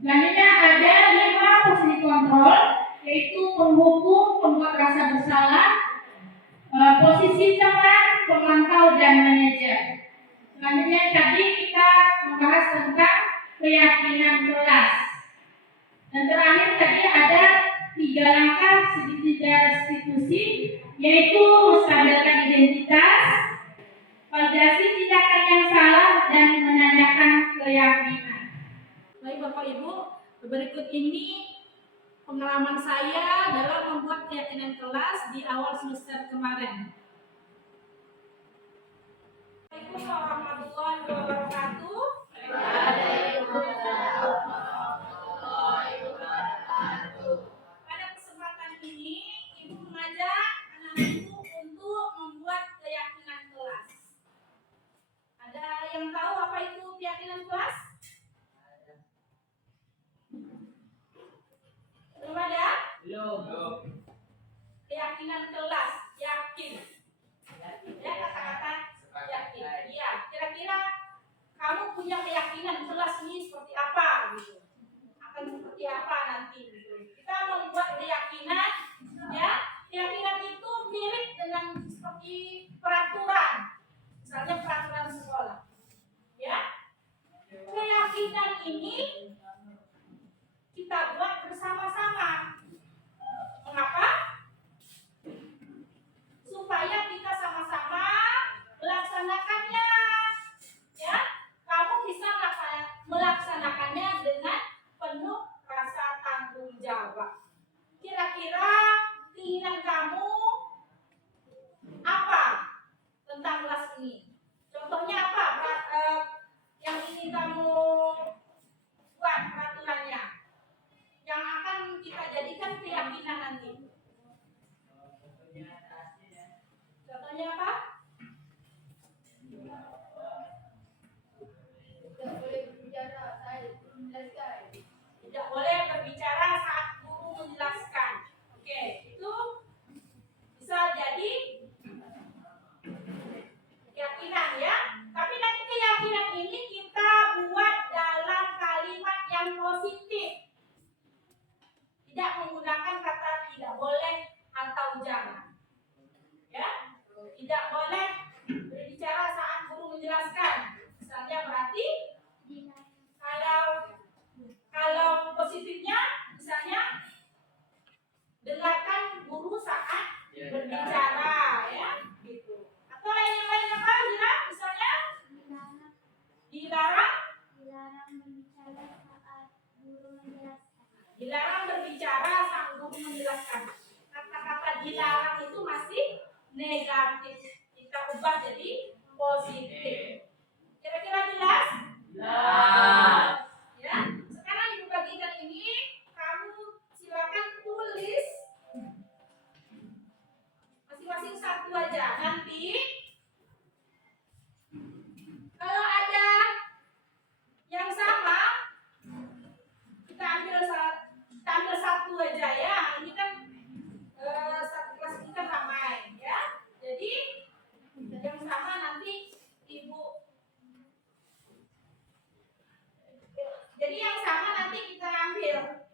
Selanjutnya ada 5 fungsi kontrol, yaitu penghukum, pembuat rasa bersalah, posisi teman, pemantau, dan manajer. Selanjutnya tadi kita membahas tentang keyakinan kelas. Dan terakhir tadi ada 3 langkah, 3 restitusi, yaitu menstabilkan identitas, validasi tindakan yang salah, dan menanyakan keyakinan. Baik Bapak Ibu, berikut ini pengalaman saya dalam membuat keyakinan kelas di awal semester kemarin. Assalamualaikum warahmatullahi wabarakatuh. Pada kesempatan ini, Ibu mengajak anak Ibu untuk membuat keyakinan kelas. Ada yang tahu apa itu keyakinan kelas? Belum ada? Belum. Keyakinan kelas, yakin. Ya, kata-kata yakin. Iya, kira-kira kamu punya keyakinan kelas ini seperti apa gitu. Akan seperti apa nanti gitu. Kita membuat keyakinan, ya. Keyakinan itu mirip dengan seperti peraturan. Misalnya peraturan sekolah. Ya. Keyakinan ini kita buat bersama-sama. Mengapa? Supaya kita sama-sama melaksanakannya. Ya, kamu bisa melaksanakannya dengan penuh rasa tanggung jawab. Kira-kira keinginan kamu apa tentang kelas ini? Contohnya apa? Yang ingin kamu buat peraturannya, yang akan kita jadikan keyakinan nanti. Contohnya apa? Tidak boleh berbicara saat guru menjelaskan. Oke, itu bisa jadi keyakinan ya. Tapi nanti keyakinan ini kita buat dalam kalimat yang positif. Tidak menggunakan kata tidak boleh atau jangan. Ya, tidak boleh berbicara saat guru menjelaskan. Misalnya berarti kalau positifnya misalnya dengarkan guru saat berbicara ya gitu. Atau yang lain apa Jira? Misalnya dilarang berbicara saat guru menjelaskan. Dilarang berbicara saat guru menjelaskan. Kata-kata dilarang itu masih negatif. Kita ubah jadi positif. Kira-kira jelas? Jelas. Ya. Sekarang Ibu bagikan ini, kamu silakan tulis masing-masing satu aja. Nanti kalau ada yang sama, kita ambil satu aja ya. Ini kan satu kelas ini kan ramai ya. Jadi yang sama nanti Ibu. Jadi yang sama nanti kita ambil.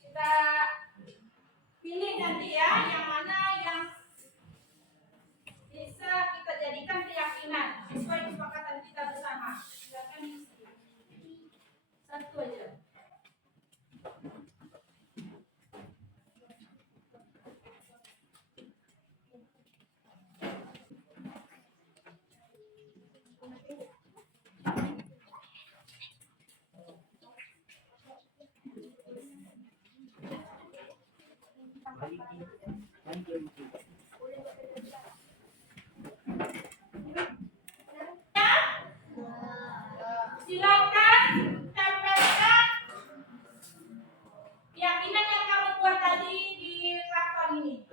Kita pilih nanti ya yang mana yang bisa kita jadikan keyakinan sesuai kesepakatan kita bersama. Silakan satu aja. Silakan tempelkan keyakinan yang kamu buat tadi di karton ini.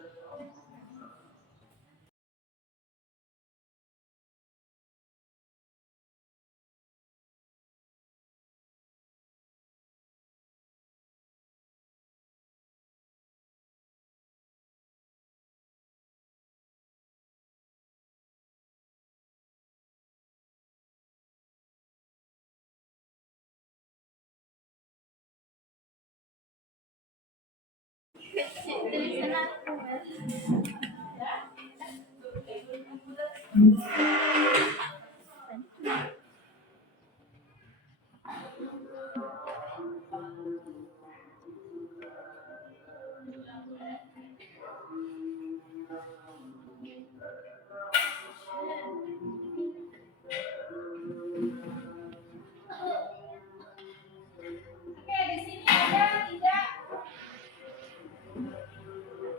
Oke, di sini ada tidak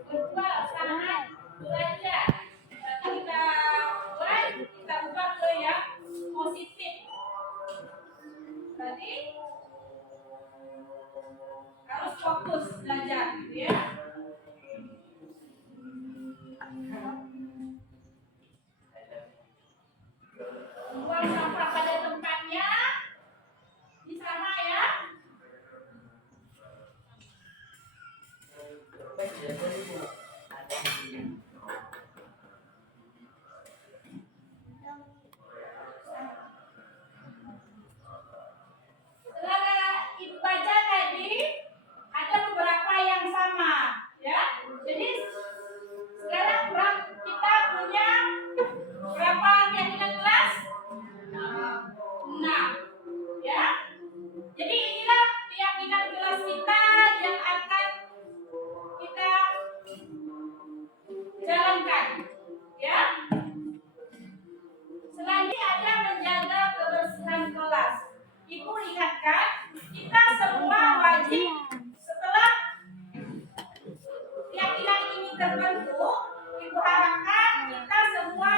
berdua sangat belajar. Nanti kita mulai, kita ubah ke yang positif. Tadi harus fokus belajar, gitu ya. Buang sampah pada tempatnya, di sana ya. Setelah ibu baca tadi, ada beberapa yang sama, ya. Jadi sekarang kita punya berapa keyakinan kelas? 6, ya. Jadi inilah keyakinan kelas kita yang akan kita jalankan, ya. Selanjutnya ada menjaga kebersihan kelas. Ibu ingatkan, kita semua wajib setelah keyakinan ini terbentuk, ibu harapkan kita semua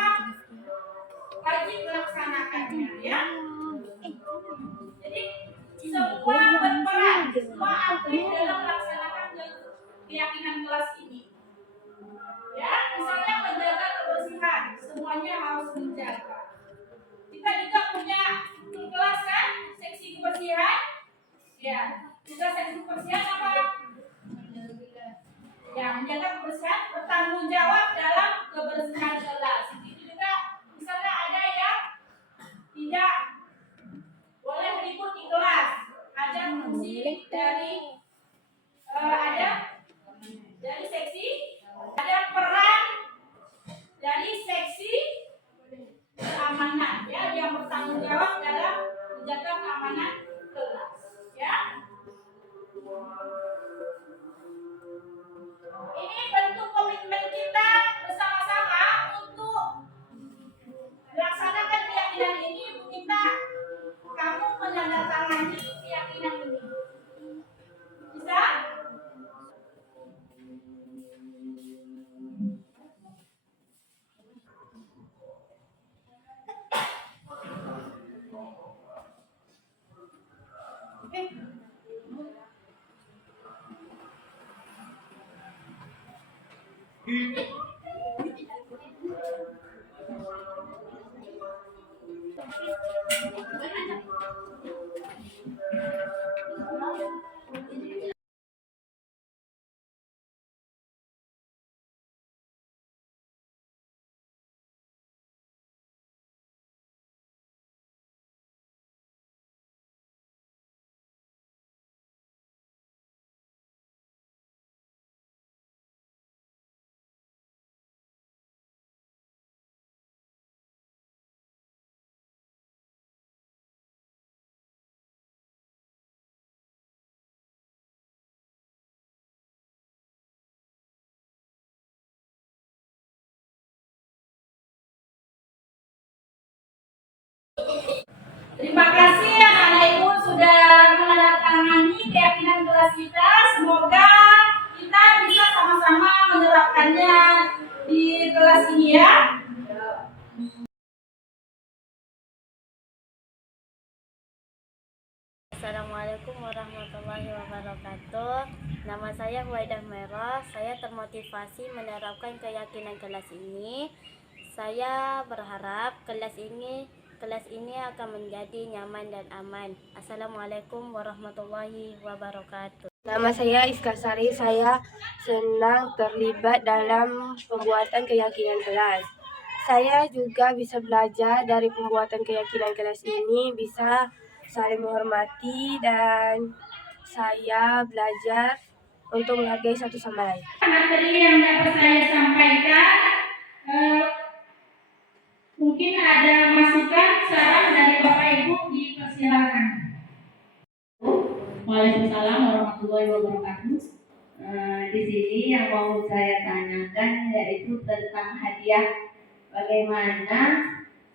wajib melaksanakannya, ya. Jadi semua berperan, semua aktif dalam melaksanakan keyakinan kelas ini. Ya, misalnya menjaga kebersihan, semuanya harus menjaga. Kita juga punya kelas kan, seksi kebersihan. Ya, juga seksi kebersihan apa? Ya, menjaga kebersihan, bertanggung jawab dalam kebersihan kelas. Itu juga misalnya ada yang tidak boleh ribut di kelas, ada fungsi dari dari seksi, ada peran dari seksi keamanan, ya, yang bertanggung jawab dalam menjaga keamanan kelas, ya. Ini bentuk komitmen kita bersama-sama untuk melaksanakan keyakinan ini. Ibu minta kamu menandatangani keyakinan ini. Bisa? Terima kasih anak-anak ibu sudah menandatangani keyakinan kelas kita. Semoga kita bisa sama-sama menerapkannya di kelas ini, ya. Assalamualaikum warahmatullahi wabarakatuh. Nama saya Huwaidah Merah. Saya termotivasi menerapkan keyakinan kelas ini. Saya berharap kelas ini akan menjadi nyaman dan aman. Assalamualaikum warahmatullahi wabarakatuh. Nama saya Iska Sari. Saya senang terlibat dalam pembuatan keyakinan kelas. Saya juga bisa belajar dari pembuatan keyakinan kelas ini, bisa saling menghormati, dan saya belajar untuk menghargai satu sama lain. Materi yang dapat saya sampaikan, mungkin ada masukan, saran dari Bapak Ibu, dipersilakan. Waalaikumsalam warahmatullahi wabarakatuh. Di sini yang mau saya tanyakan yaitu tentang hadiah. Bagaimana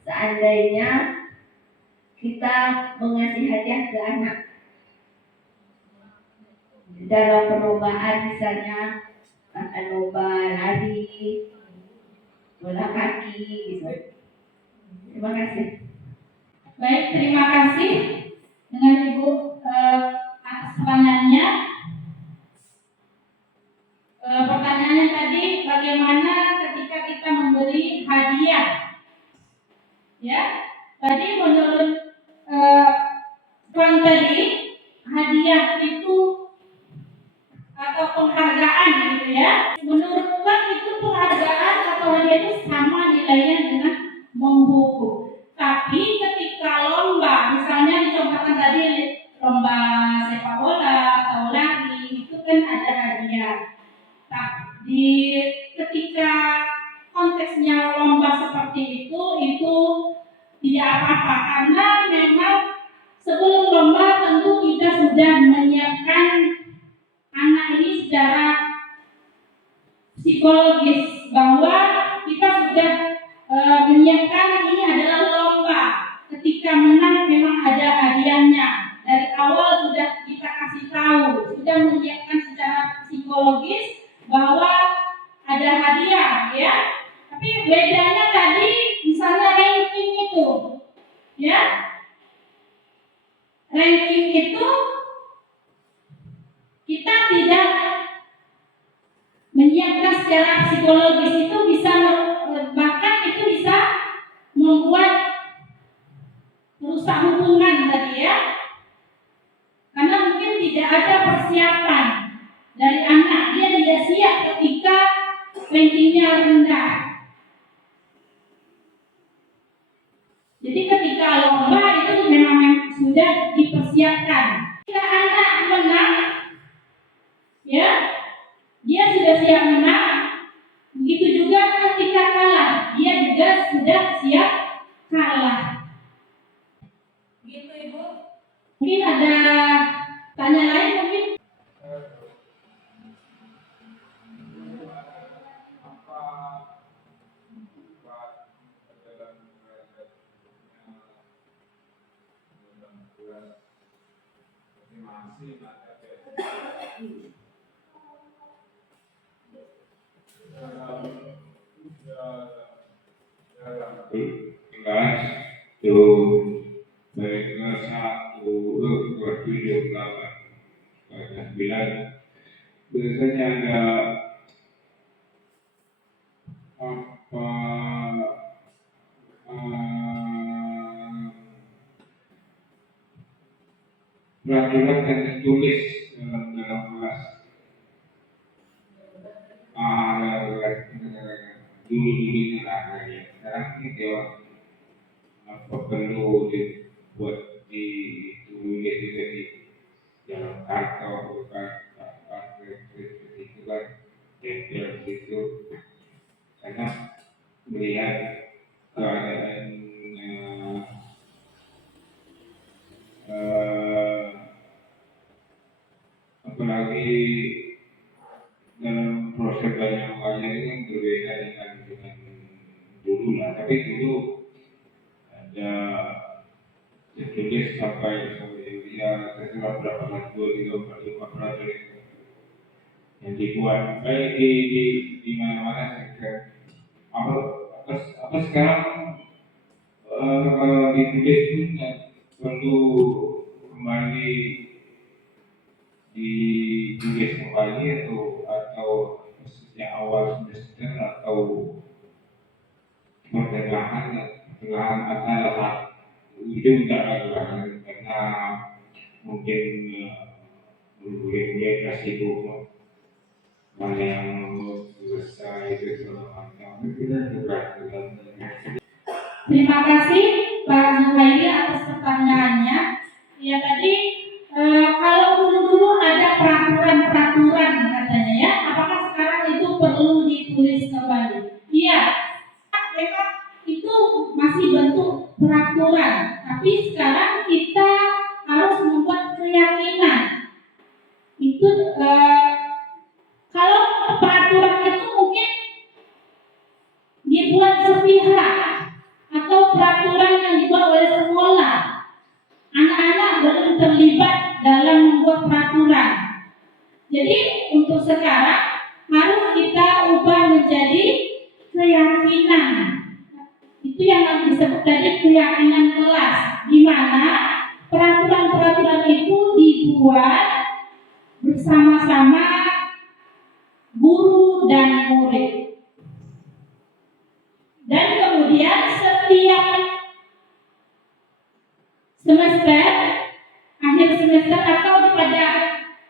seandainya kita mengasih hadiah ke anak dalam perlombaan, misalnya lomba lari, bola kaki, gitu. Terima kasih. Baik, terima kasih dengan Ibu atas pertanyaannya. Pertanyaannya tadi, bagaimana ketika kita memberi hadiah? Ya, tadi menurut Tuan tadi, hadiah itu atau penghargaan gitu ya. Menurut Tuan itu penghargaan atau hadiah itu sama nilainya dengan menghukum. Tapi ketika lomba, misalnya dicontohkan tadi lomba sepak bola atau lari, itu kan ada hadiah. Tapi ketika konteksnya lomba seperti itu tidak apa-apa, karena memang sebelum lomba tentu kita sudah menyiapkan anak ini secara psikologis bahwa kita sudah menyiapkan ini adalah lomba. Ketika menang memang ada hadiahnya. Dari awal sudah kita kasih tahu, sudah menyiapkan secara psikologis bahwa ada hadiah, ya. Tapi bedanya tadi misalnya ranking itu, ya. Ranking itu kita tidak menyiapkan secara psikologis, itu bisa bahkan itu bisa membuat merusak hubungan tadi, ya. Karena mungkin tidak ada persiapan dari anak, dia tidak siap ketika rankingnya rendah. Jadi ketika lomba itu memang sudah dipersiapkan. Jika anak menang, ya, dia sudah siap menang. Begitu juga ketika kalah, dia juga sudah siap kalah. Gitu Ibu. Mungkin ada tanya lain mungkin. Kelas itu baik kelas 1, kelas 7, kelas 9 biasanya ada peraturan yang tertulis dalam kelas. Dulu-dulunya lah ya. Sekarang ini jawab apa perlu dibuat ditulis di dalam kartu itu kan tempel situ, karena melihat keadaan apalagi dalam proses belajar ini yang berbeda dengan dulu lah. Tapi dulu ada tertulis sampai ya setelah berapa lagu 3-4-5 peraturan yang dibuat baik di mana-mana. Apa sekarang kalau ditulis pun perlu kembali ditulis kembali atau sejak awal semester atau pertengahan antara ujung pertengahan karena mungkin dia kasih buku mana yang selesai itu segala macam kita juga. Terima kasih Pak Zuhairi atas pertanyaannya. Ya tadi kalau dulu ada peraturan katanya ya, apakah sekarang itu perlu ditulis kembali? Iya, memang itu masih bentuk peraturan, tapi sekarang kita harus membuat keyakinan. Itu kalau peraturan itu mungkin dibuat sepihak atau peraturan yang dibuat oleh sekolah, anak-anak belum terlibat dalam membuat peraturan. Jadi untuk sekarang harus kita ubah menjadi keyakinan. Itu yang disebut tadi keyakinan kelas, di mana peraturan-peraturan itu dibuat bersama-sama guru dan murid. Dan kemudian setiap semester, akhir semester atau pada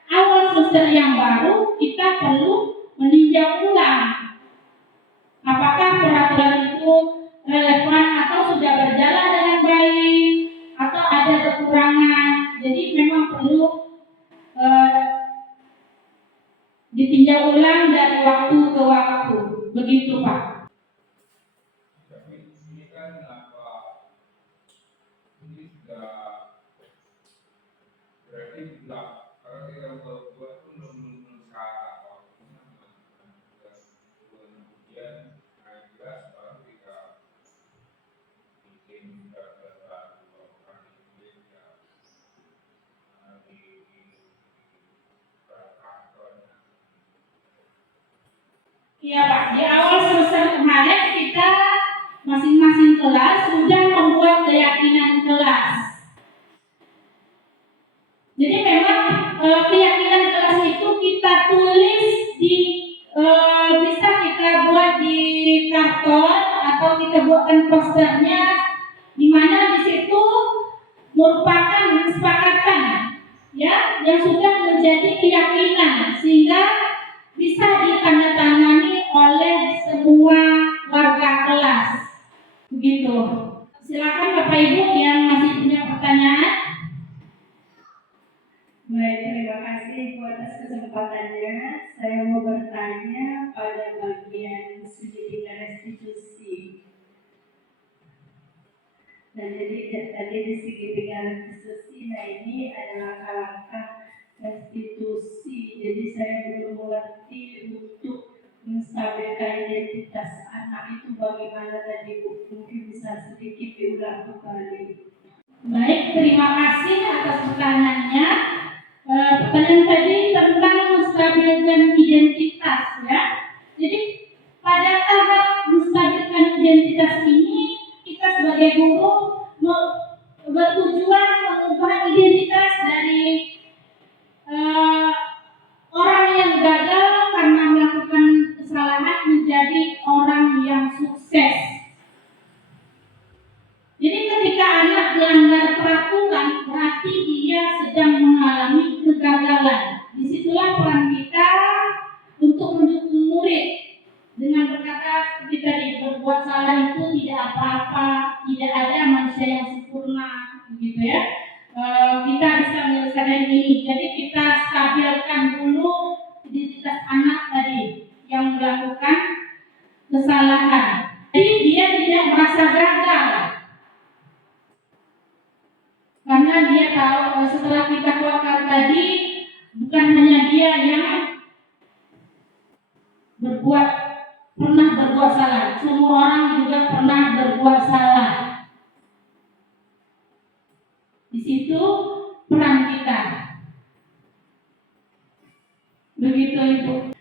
awal semester yang baru, kita perlu meninjau ulang apakah peraturan itu relevan atau sudah berjalan dengan baik atau ada kekurangan. Jadi memang perlu ditinjau ulang dari waktu ke waktu. Begitu Pak. Ini kan ini sudah berarti kalau kita buat pun belum salah kemudian jelas baru kita bikin baru Iya Pak, di awal semester kemarin kita masing-masing kelas sudah membuat keyakinan kelas. Jadi memang keyakinan kelas itu kita tulis bisa kita buat di karton atau kita buatkan posternya, di mana di situ merupakan kesepakatan ya yang sudah menjadi keyakinan sehingga bisa ditandatangani oleh semua warga kelas. Begitu. Silakan Bapak Ibu yang masih punya pertanyaan. Baik, terima kasih atas kesempatannya. Saya mau bertanya pada bagian studi restitusi. Dan jadi tadi di segitiga restitusi, nah ini adalah langkah restitusi. Jadi saya belum mengerti untuk menstabilkan identitas anak itu bagaimana tadi Bu, mungkin bisa sedikit diulang kembali. Baik, terima kasih atas pertanyaannya. Pertanyaan tadi tentang menstabilkan identitas ya. Jadi pada tahap menstabilkan identitas ini kita sebagai guru bertujuan mengubah identitas dari orang yang gagal karena melakukan kesalahan menjadi orang yang sukses. Jadi ketika anak melanggar peraturan berarti dia sedang mengalami kegagalan. Disitulah peran kita untuk mendukung murid dengan berkata seperti tadi, berbuat salah itu tidak apa-apa, tidak ada manusia yang sempurna, begitu ya. Kita bisa menyelesaikan ini. Jadi kita stabilkan dulu identitas anak tadi yang melakukan kesalahan. Jadi dia tidak merasa gagal. Karena dia tahu setelah kita keluarkan tadi, bukan hanya dia yang pernah berbuat salah. Semua orang juga pernah berbuat salah. Di situ peran kita. Begitu Ibu.